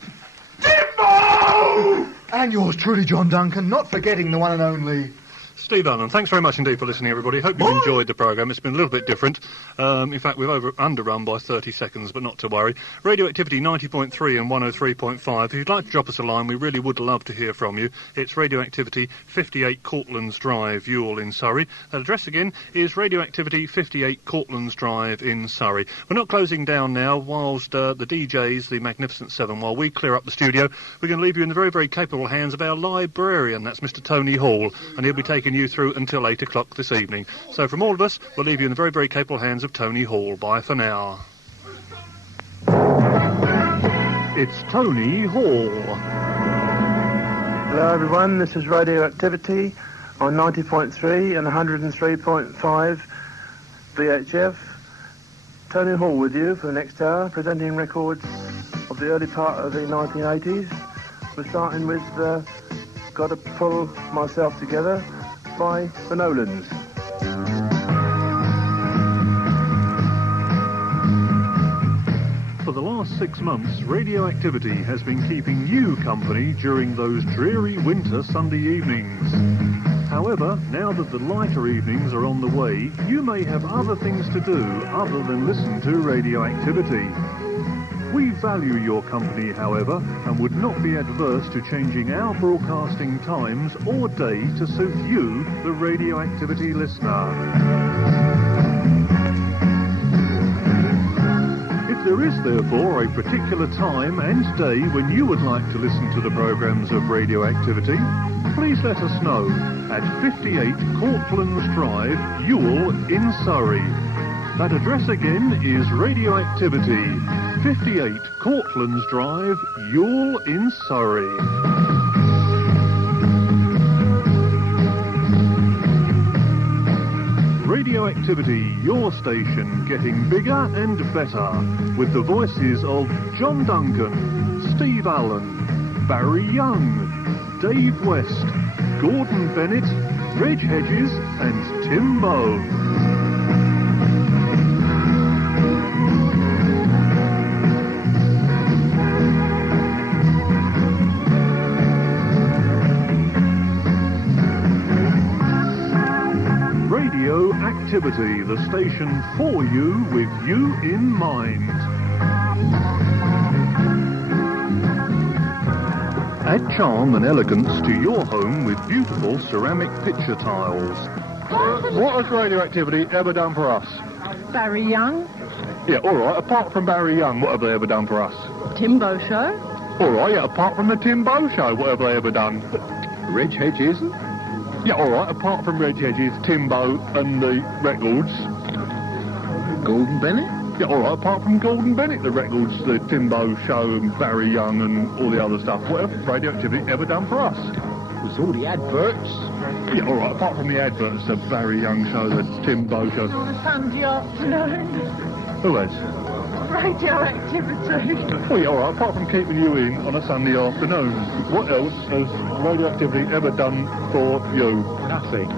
Timbo! And yours truly, John Duncan, not forgetting the one and only Steve Allen, thanks very much indeed for listening, everybody. Hope you've enjoyed the programme. It's been a little bit different. In fact, we've underrun by 30 seconds, but not to worry. Radioactivity 90.3 and 103.5. If you'd like to drop us a line, we really would love to hear from you. It's Radioactivity, 58 Cortlands Drive, Ewell in Surrey. That address again is Radioactivity, 58 Cortlands Drive in Surrey. We're not closing down now whilst the DJs, the Magnificent Seven, while we clear up the studio. We're going to leave you in the very, very capable hands of our librarian. That's Mr. Tony Hall, and he'll be taking you through until 8 o'clock this evening. So from all of us, we'll leave you in the very, very capable hands of Tony Hall. Bye for now. It's Tony Hall. Hello everyone, this is Radioactivity on 90.3 and 103.5 VHF. Tony Hall with you for the next hour, presenting records of the early part of the 1980s. We're starting with Gotta Pull Myself Together by the Nolans. For the last 6 6 months, Radioactivity has been keeping you company during those dreary winter Sunday evenings. However, now that the lighter evenings are on the way, you may have other things to do other than listen to Radioactivity. We value your company, however, and would not be adverse to changing our broadcasting times or day to suit you, the Radioactivity listener. If there is, therefore, a particular time and day when you would like to listen to the programmes of Radioactivity, please let us know at 58 Cortlands Drive, Ewell in Surrey. That address again is Radioactivity, 58 Cortlands Drive, Ewell in Surrey. Radioactivity, your station, getting bigger and better, with the voices of John Duncan, Steve Allen, Barry Young, Dave West, Gordon Bennett, Reg Hedges and Tim Bow. Radioactivity, the station for you with you in mind. Add charm and elegance to your home with beautiful ceramic picture tiles. What has Radioactivity ever done for us? Barry Young, Yeah, all right. Apart from Barry Young, what have they ever done for us? Timbo Show, All right. Yeah, apart from the Tim Bow Show, what have they ever done? Reg Hedges. Yeah, all right. Apart from Reg Hedges, Timbo and the records. Gordon Bennett. Yeah, all right. Apart from Gordon Bennett, the records, the Timbo Show and Barry Young and all the other stuff. What have Radioactivity ever done for us? There's all the adverts. Yeah, all right. Apart from the adverts, the Barry Young Show, the Timbo Show. on a Sunday afternoon. Who has? Radioactivity. Oh, yeah, all right. Apart from keeping you in on a Sunday afternoon, what else has Radioactivity ever done for you? Nothing.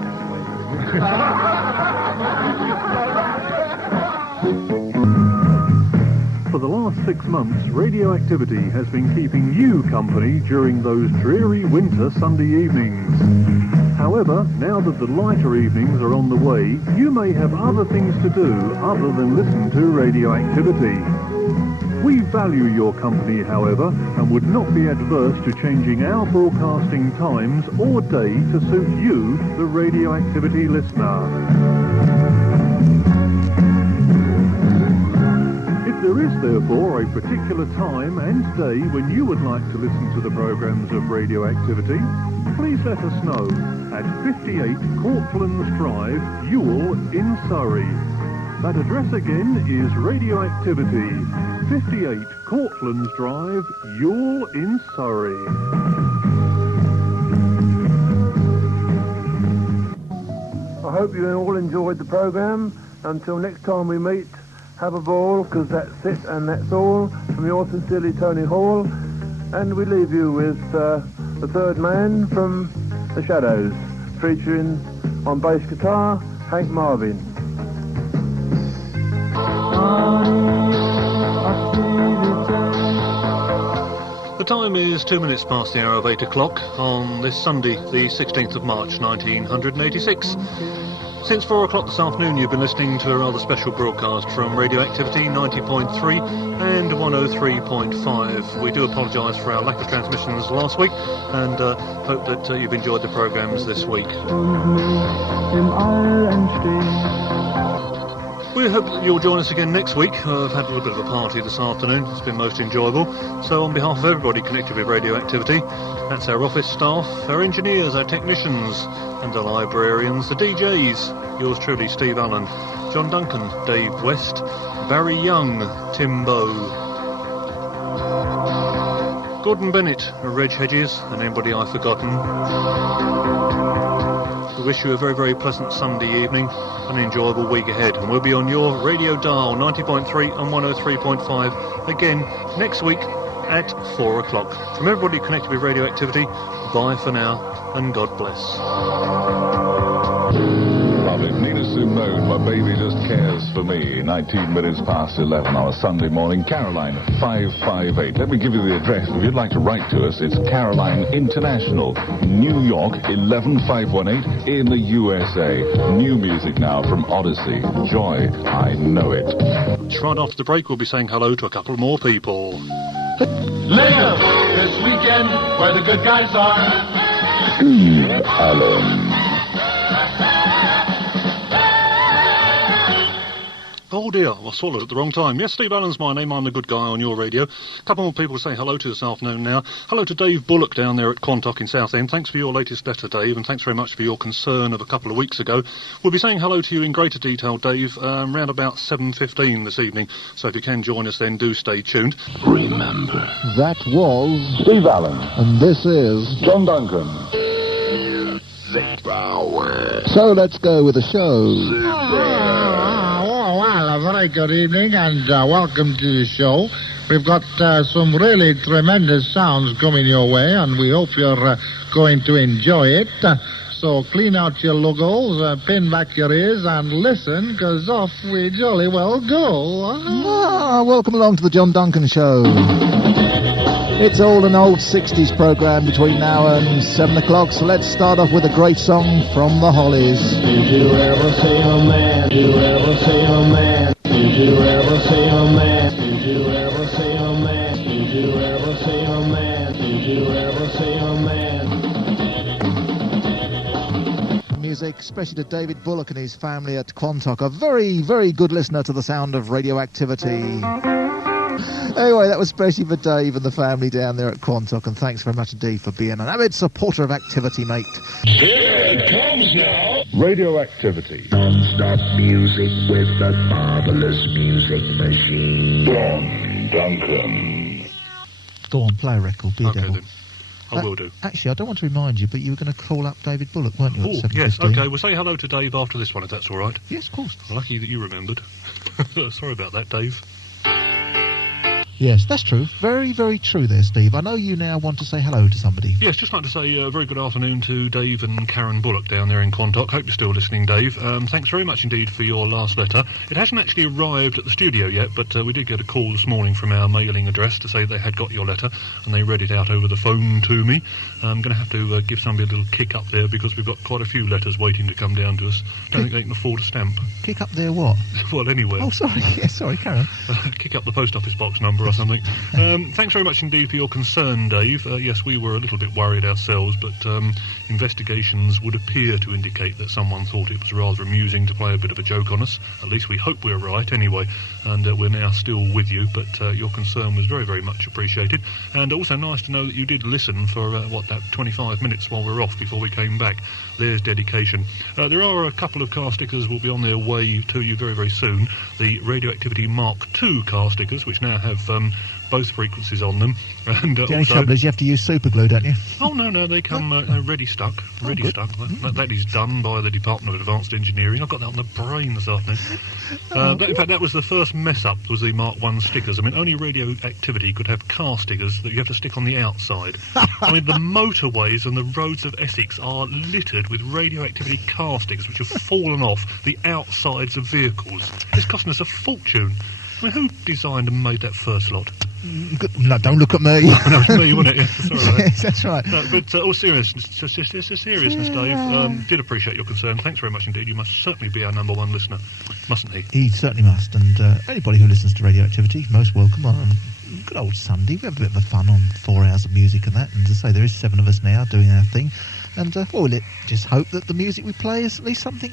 For the last 6 months, Radioactivity has been keeping you company during those dreary winter Sunday evenings. However, now that the lighter evenings are on the way, you may have other things to do other than listen to Radioactivity. We value your company, however, and would not be adverse to changing our broadcasting times or day to suit you, the Radioactivity listener. If there is, therefore, a particular time and day when you would like to listen to the programmes of Radioactivity, please let us know at 58 Cortlands Drive, Ewell in Surrey. That address again is Radioactivity, 58 Cortlands Drive, Ewell in Surrey. I hope you all enjoyed the programme. Until next time we meet, have a ball, because that's it and that's all. From yours sincerely, Tony Hall. And we leave you with the third man from the Shadows, featuring on bass guitar, Hank Marvin. The time is 2 minutes past the hour of 8 o'clock on this Sunday, the 16th of March, 1986. Since 4 o'clock this afternoon, you've been listening to a rather special broadcast from Radioactivity 90.3 and 103.5. We do apologise for our lack of transmissions last week and hope that you've enjoyed the programmes this week. We hope that you'll join us again next week. I've had a little bit of a party this afternoon. It's been most enjoyable. So on behalf of everybody connected with Radioactivity, that's our office staff, our engineers, our technicians, and the librarians, the DJs, yours truly, Steve Allen, John Duncan, Dave West, Barry Young, Tim Bow, Gordon Bennett, Reg Hedges, and anybody I've forgotten. We wish you a very, very pleasant Sunday evening, an enjoyable week ahead, and we'll be on your radio dial 90.3 and 103.5 again next week at 4 o'clock. From everybody connected with Radioactivity, bye for now, and God bless. Love it, Nina. soon known. My baby just cares for me. 19 minutes past 11 on a Sunday morning. Caroline 558. Let me give you the address. If you'd like to write to us, it's Caroline International, New York 11518 in the USA. New music now from Odyssey. Joy, I know it. Right after the break, we'll be saying hello to a couple more people. Live this weekend where the good guys are. Steve Allen. Oh dear, I swallowed at the wrong time. Yes, Steve Allen's my name. I'm the good guy on your radio. A couple more people to say hello to this afternoon now. Hello to Dave Bullock down there at Quantock in Southend. Thanks for your latest letter, Dave, and thanks very much for your concern of a couple of weeks ago. We'll be saying hello to you in greater detail, Dave, round about 7:15 this evening. So if you can join us then, do stay tuned. Remember. That was Steve Allen. And this is John Duncan. So let's go with the show. Well, a very good evening and welcome to the show. We've got some really tremendous sounds coming your way and we hope you're going to enjoy it. So clean out your lugos, pin back your ears and listen, because off we jolly well go. Welcome along to the John Duncan Show. It's all an old 60s programme between now and 7 o'clock, so let's start off with a great song from the Hollies. Did you ever see a man? Did you ever see a man? Did you ever see a man? Did you ever see a man? Did you ever see a man? Did you ever see a man? Music, especially to David Bullock and his family at Quantock. A very, very good listener to the sound of radioactivity. Anyway, that was especially for Dave and the family down there at Quantock, and thanks very much indeed for being an avid supporter of activity, mate. Here it comes now. Radioactivity. Non-stop music with the marvelous music machine. John Duncan. Go on, play a record, be a Okay, devil. then. I will do. Actually, I don't want to remind you, but you were going to call up David Bullock, weren't you? Oh, at 7:15? yes, okay. We'll say hello to Dave after this one, if that's all right. Yes, of course. Lucky that you remembered. Sorry about that, Dave. Yes, that's true. Very, very true there, Steve. I know you now want to say hello to somebody. Yes, just like to say a very good afternoon to Dave and Karen Bullock down there in Quantock. Hope you're still listening, Dave. Thanks very much indeed for your last letter. It hasn't actually arrived at the studio yet, but we did get a call this morning from our mailing address to say they had got your letter, and they read it out over the phone to me. I'm going to have to give somebody a little kick up there because we've got quite a few letters waiting to come down to us. Don't think they can afford a stamp. Kick up there what? Well, anywhere. Oh, sorry. Yeah, sorry, Karen. Kick up the post office box number or something. Thanks very much indeed for your concern, Dave. Yes, we were a little bit worried ourselves, but investigations would appear to indicate that someone thought it was rather amusing to play a bit of a joke on us. At least we hope we're right anyway, and we're now still with you, but your concern was very, very much appreciated. And also nice to know that you did listen for, that 25 minutes while we were off before we came back. There's dedication. There are a couple of car stickers will be on their way to you very, very soon. The Radioactivity Mark II car stickers, which now have both frequencies on them. And The only trouble is you have to use super glue, don't you? Oh, no, they come ready stuck. Ready stuck. That is done by the Department of Advanced Engineering. I've got that on the brain this afternoon. In fact, that was the first mess-up, was the Mark I stickers. I mean, only Radioactivity could have car stickers that you have to stick on the outside. I mean, the motorways and the roads of Essex are littered with Radioactivity car stickers which have fallen off the outsides of vehicles. It's costing us a fortune. I mean, who designed and made that first lot? No, don't look at me. No, it was me, wasn't it? Yeah, sorry. Yes, that's right. No, but all seriousness, Dave, did appreciate your concern. Thanks very much indeed. You must certainly be our number one listener, mustn't he? He certainly must, and anybody who listens to Radioactivity, most welcome on good old Sunday. We have a bit of fun on 4 hours of music and that, and as I say, there is 7 of us now doing our thing. And we'll just hope that the music we play is at least something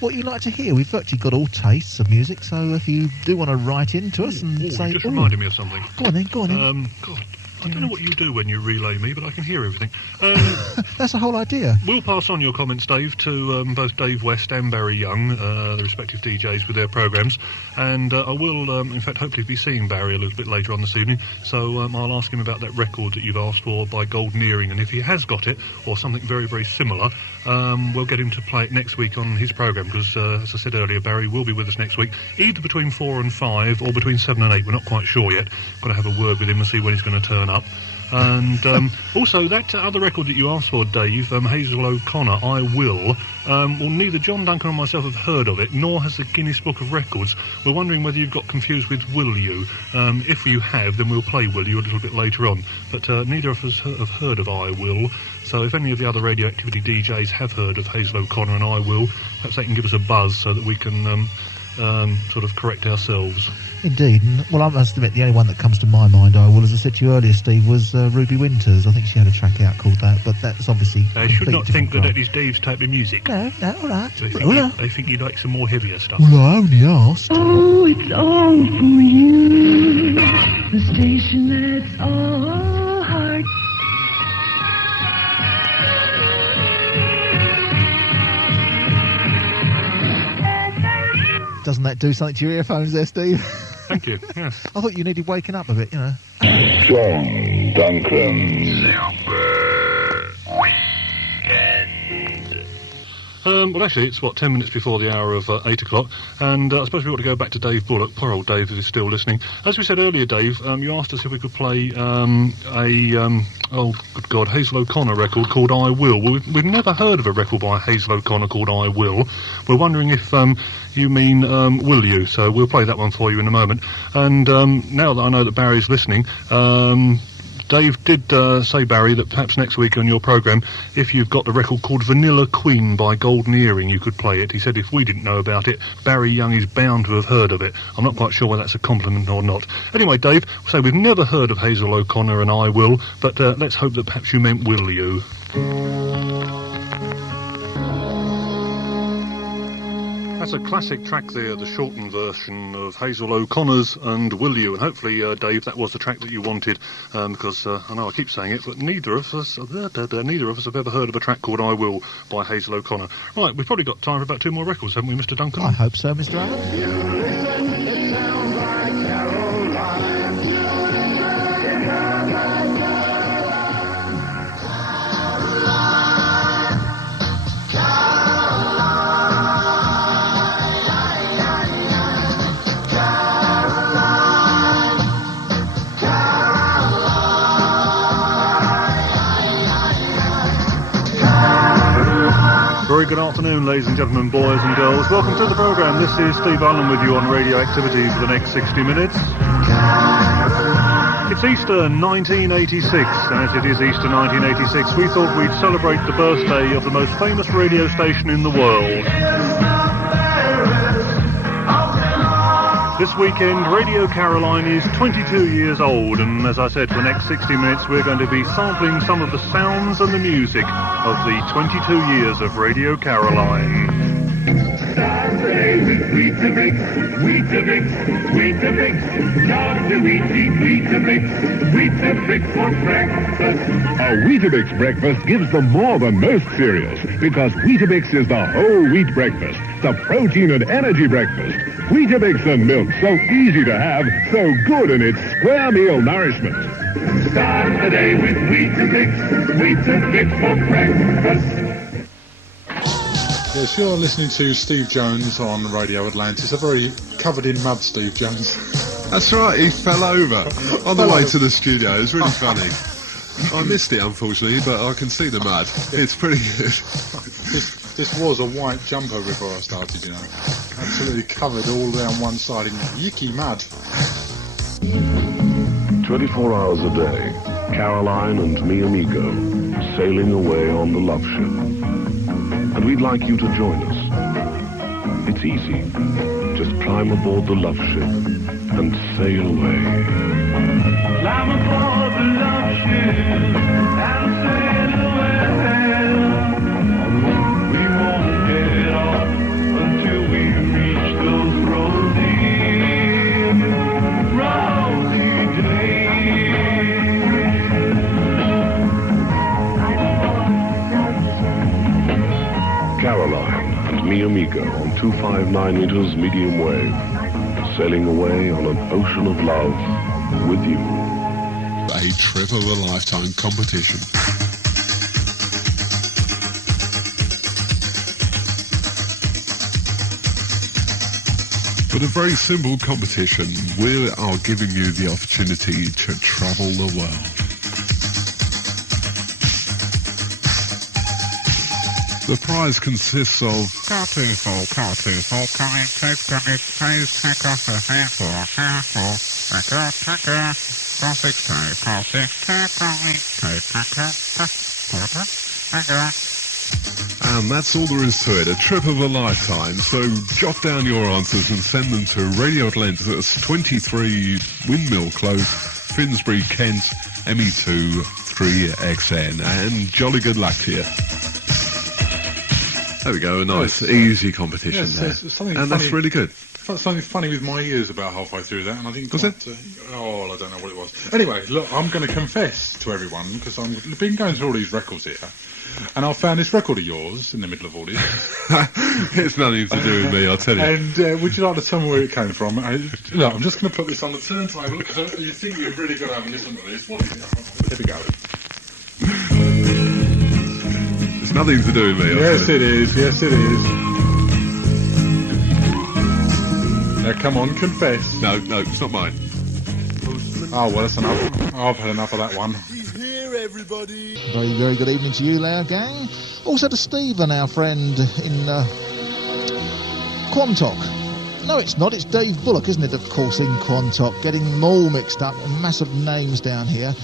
what you like to hear. We've virtually got all tastes of music, so if you do want to write in to us and say... You just reminded me of something. Go on then. God, I don't know what you do when you relay me, but I can hear everything. That's the whole idea. We'll pass on your comments, Dave, to both Dave West and Barry Young, the respective DJs with their programmes. And I will, in fact, hopefully be seeing Barry a little bit later on this evening. So I'll ask him about that record that you've asked for by Golden Earring. And if he has got it, or something very, very similar, we'll get him to play it next week on his programme. Because, as I said earlier, Barry will be with us next week, either between 4 and 5 or between 7 and 8. We're not quite sure yet. Got to have a word with him and see when he's going to turn up. And also that other record that you asked for, Dave, Hazel O'Connor, I Will. Well, neither John Duncan or myself have heard of it, nor has the Guinness Book of Records. We're wondering whether you've got confused with Will You. If you have, then we'll play Will You a little bit later on. But neither of us have heard of I Will. So if any of the other Radioactivity DJs have heard of Hazel O'Connor and I Will, perhaps they can give us a buzz so that we can sort of correct ourselves. Indeed. And, well, I must admit, the only one that comes to my mind, I will, as I said to you earlier, Steve, was Ruby Winters. I think she had a track out called that, but that's obviously I should not think that is Dave's type of music. No, all right. I think he'd like some more heavier stuff. Well, I only asked. Oh, it's all for you. The station that's all heart. Doesn't that do something to your earphones there, Steve? Thank you, yes. I thought you needed waking up a bit, you know. John Duncan. Well, actually, it's, 10 minutes before the hour of 8 o'clock, and I suppose we ought to go back to Dave Bullock. Poor old Dave, if he's still listening. As we said earlier, Dave, you asked us if we could play oh, good God, Hazel O'Connor record called I Will. Well, we've never heard of a record by Hazel O'Connor called I Will. We're wondering if you mean Will You, so we'll play that one for you in a moment. And now that I know that Barry's listening, Dave did say, Barry, that perhaps next week on your programme, if you've got the record called Vanilla Queen by Golden Earring, you could play it. He said if we didn't know about it, Barry Young is bound to have heard of it. I'm not quite sure whether that's a compliment or not. Anyway, Dave, so we've never heard of Hazel O'Connor and I Will, but let's hope that perhaps you meant Will You. That's a classic track there, the shortened version of Hazel O'Connor's and Will You, and hopefully, Dave, that was the track that you wanted, because I know I keep saying it, but neither of us have ever heard of a track called I Will by Hazel O'Connor. Right, we've probably got time for about 2 more records, haven't we, Mr. Duncan? I hope so, Mr. Allen. Very good afternoon, ladies and gentlemen, boys and girls. Welcome to the programme. This is Steve Allen with you on Radioactivity for the next 60 minutes. It's Easter 1986, and as it is Easter 1986, we thought we'd celebrate the birthday of the most famous radio station in the world. This weekend, Radio Caroline is 22 years old, and as I said, for the next 60 minutes, we're going to be sampling some of the sounds and the music of the 22 years of Radio Caroline. Saturday with Weetabix, Weetabix, Weetabix. Not to eat Weetabix, Weetabix for breakfast. A Weetabix breakfast gives them more than most cereals, because Weetabix is the whole wheat breakfast, the protein and energy breakfast. Weetabix and milk, so easy to have, so good in its square meal nourishment. Start the day with Weetabix, Weetabix for breakfast. Yes, you're listening to Steve Jones on Radio Atlantis, a very covered in mud Steve Jones. That's right, he fell over on the way to the studio. It was really funny. I missed it, unfortunately, but I can see the mud. It's pretty good. This was a white jumper before I started, you know. Absolutely covered all down one side in yicky mud. 24 hours a day, Caroline and me amigo sailing away on the love ship. And we'd like you to join us. It's easy. Just climb aboard the love ship and sail away. Climb aboard the love ship and sail away. We won't get off until we reach those rosy days. Caroline and me amigo on 259 meters medium wave, sailing away on an ocean of love with you. A trip of a lifetime competition. But a very simple competition. We are giving you the opportunity to travel the world. The prize consists of Cartoon coming, take off the handful, and that's all there is to it, a trip of a lifetime. So jot down your answers and send them to Radio Atlantis, 23 Windmill Close, Finsbury, Kent, ME2 3XN, and jolly good luck to you. There we go, a nice, easy competition there. And that's really good. Something funny with my ears about halfway through that, and I didn't quite... I don't know what it was. Anyway, look, I'm going to confess to everyone, because I've been going through all these records here, and I found this record of yours in the middle of all this. It's nothing to do with me, I'll tell you. And would you like to tell me where it came from? Look, I'm just going to put this on the turntable, because you think you've really got to have a listen to this. What is it? There we go. It's nothing to do with me. Yes, it is. Yes, it is. Now, come on, confess. No, it's not mine. Oh, well, that's enough. I've had enough of that one. Very, very good evening to you, Loud Gang. Also to Stephen, our friend in Quantock. No, it's not. It's Dave Bullock, isn't it, of course, in Quantock. Getting them all mixed up. Massive names down here.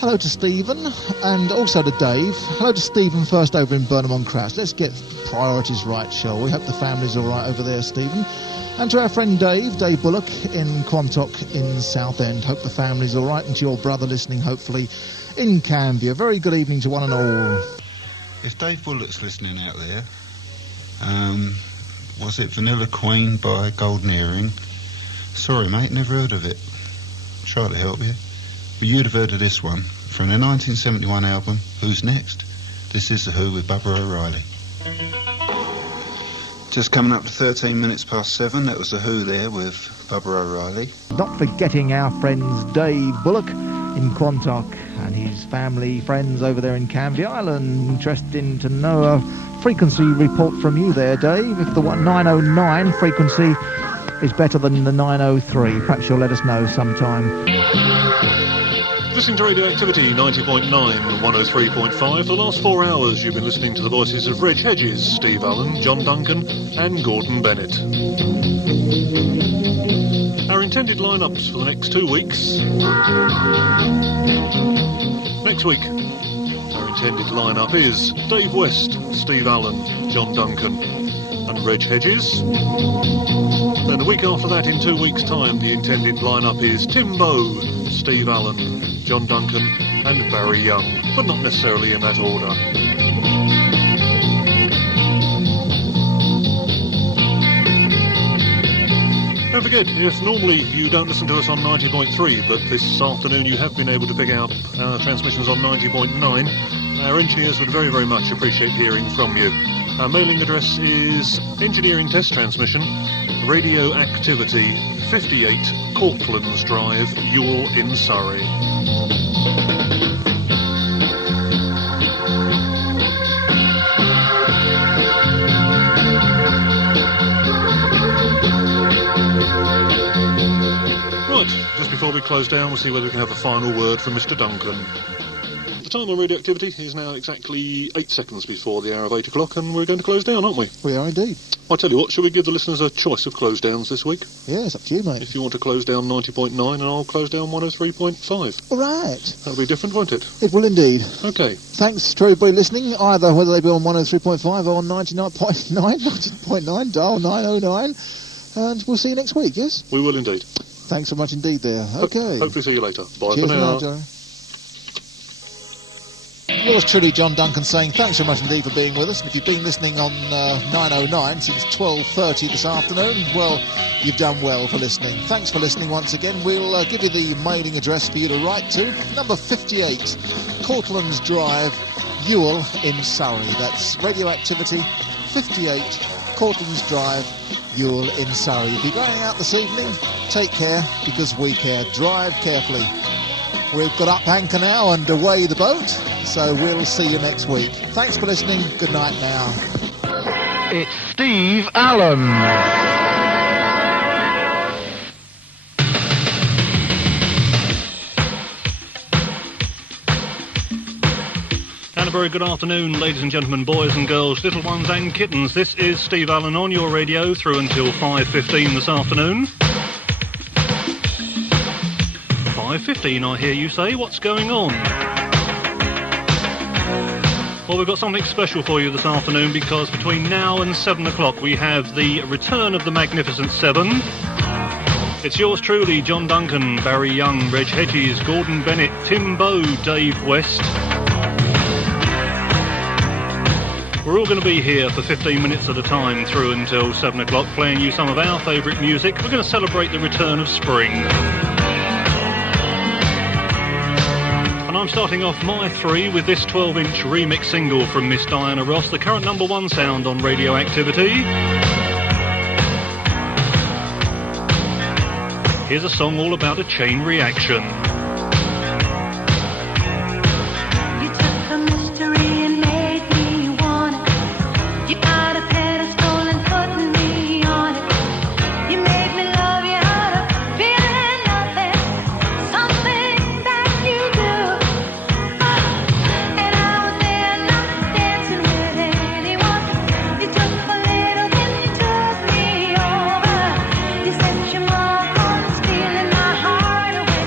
Hello to Stephen, and also to Dave. Hello to Stephen first over in Burnham-on-Crouch. Let's get priorities right, shall we? Hope the family's all right over there, Stephen. And to our friend Dave Bullock in Quantock in Southend. Hope the family's all right, and to your brother listening, hopefully, in Canvia. Very good evening to one and all. If Dave Bullock's listening out there, was it Vanilla Queen by Golden Earring? Sorry, mate, never heard of it. Try to help you. But you'd have heard of this one from their 1971 album, Who's Next? This is The Who with Bubba O'Reilly. Just coming up to 13 minutes past 7, that was The Who there with Bubba O'Reilly. Not forgetting our friends Dave Bullock in Quantock and his family, friends over there in Canvey Island. Interesting to know a frequency report from you there, Dave. If the 909 frequency is better than the 903, perhaps you'll let us know sometime. Listening to Radioactivity 90.9, 103.5. For the last 4 hours you've been listening to the voices of Reg Hedges, Steve Allen, John Duncan and Gordon Bennett. Our intended lineups for the next 2 weeks. Next week, our intended lineup is Dave West, Steve Allen, John Duncan and Reg Hedges. Then the week after that, in 2 weeks' time, the intended lineup is Tim Bow, Steve Allen, John Duncan and Barry Young, but not necessarily in that order. Don't forget, if normally you don't listen to us on 90.3, but this afternoon you have been able to pick up our transmissions on 90.9, our engineers would very, very much appreciate hearing from you. Our mailing address is Engineering Test Transmission, Radioactivity, 58 Cortlands Drive, Ewell in Surrey. Right, just before we close down, we'll see whether we can have a final word from Mr. Duncan. The time on Radioactivity is now exactly 8 seconds before the hour of 8 o'clock, and we're going to close down, aren't we? We are indeed. I tell you what, shall we give the listeners a choice of close downs this week? Yeah, it's up to you, mate. If you want to close down 90.9, and I'll close down 103.5. All right. That'll be different, won't it? It will indeed. Okay. Thanks to everybody listening, either whether they be on 103.5 or on 99.9, 90.9, dial 909, and we'll see you next week, yes? We will indeed. Thanks so much indeed there. Okay. Hopefully see you later. Bye Cheers for now. Joe. Yours truly, John Duncan, saying thanks so much indeed for being with us. And if you've been listening on 909 since 12:30 this afternoon, well, you've done well for listening. Thanks for listening once again. We'll give you the mailing address for you to write to. Number 58, Cortlands Drive, Ewell in Surrey. That's Radioactivity, 58, Cortlands Drive, Ewell in Surrey. If you're going out this evening, take care, because we care. Drive carefully. We've got up anchor now and away the boat, so we'll see you next week. Thanks for listening. Good night now. It's Steve Allen. And a very good afternoon, ladies and gentlemen, boys and girls, little ones and kittens. This is Steve Allen on your radio through until 5:15 this afternoon. 5:15, I hear you say. What's going on? Well, we've got something special for you this afternoon because between now and 7 o'clock we have the return of the Magnificent Seven. It's yours truly, John Duncan, Barry Young, Reg Hedges, Gordon Bennett, Tim Bow, Dave West. We're all going to be here for 15 minutes at a time through until 7 o'clock, playing you some of our favourite music. We're going to celebrate the return of spring. And I'm starting off my 3 with this 12-inch remix single from Miss Diana Ross, the current #1 sound on Radioactivity. Here's a song all about a chain reaction. You set your mark on stealing my heart away.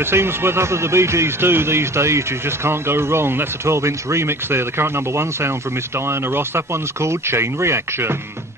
Well, it seems whatever the Bee Gees do these days, you just can't go wrong. That's a 12-inch remix there. The current number 1 sound from Miss Diana Ross. That one's called Chain Reaction.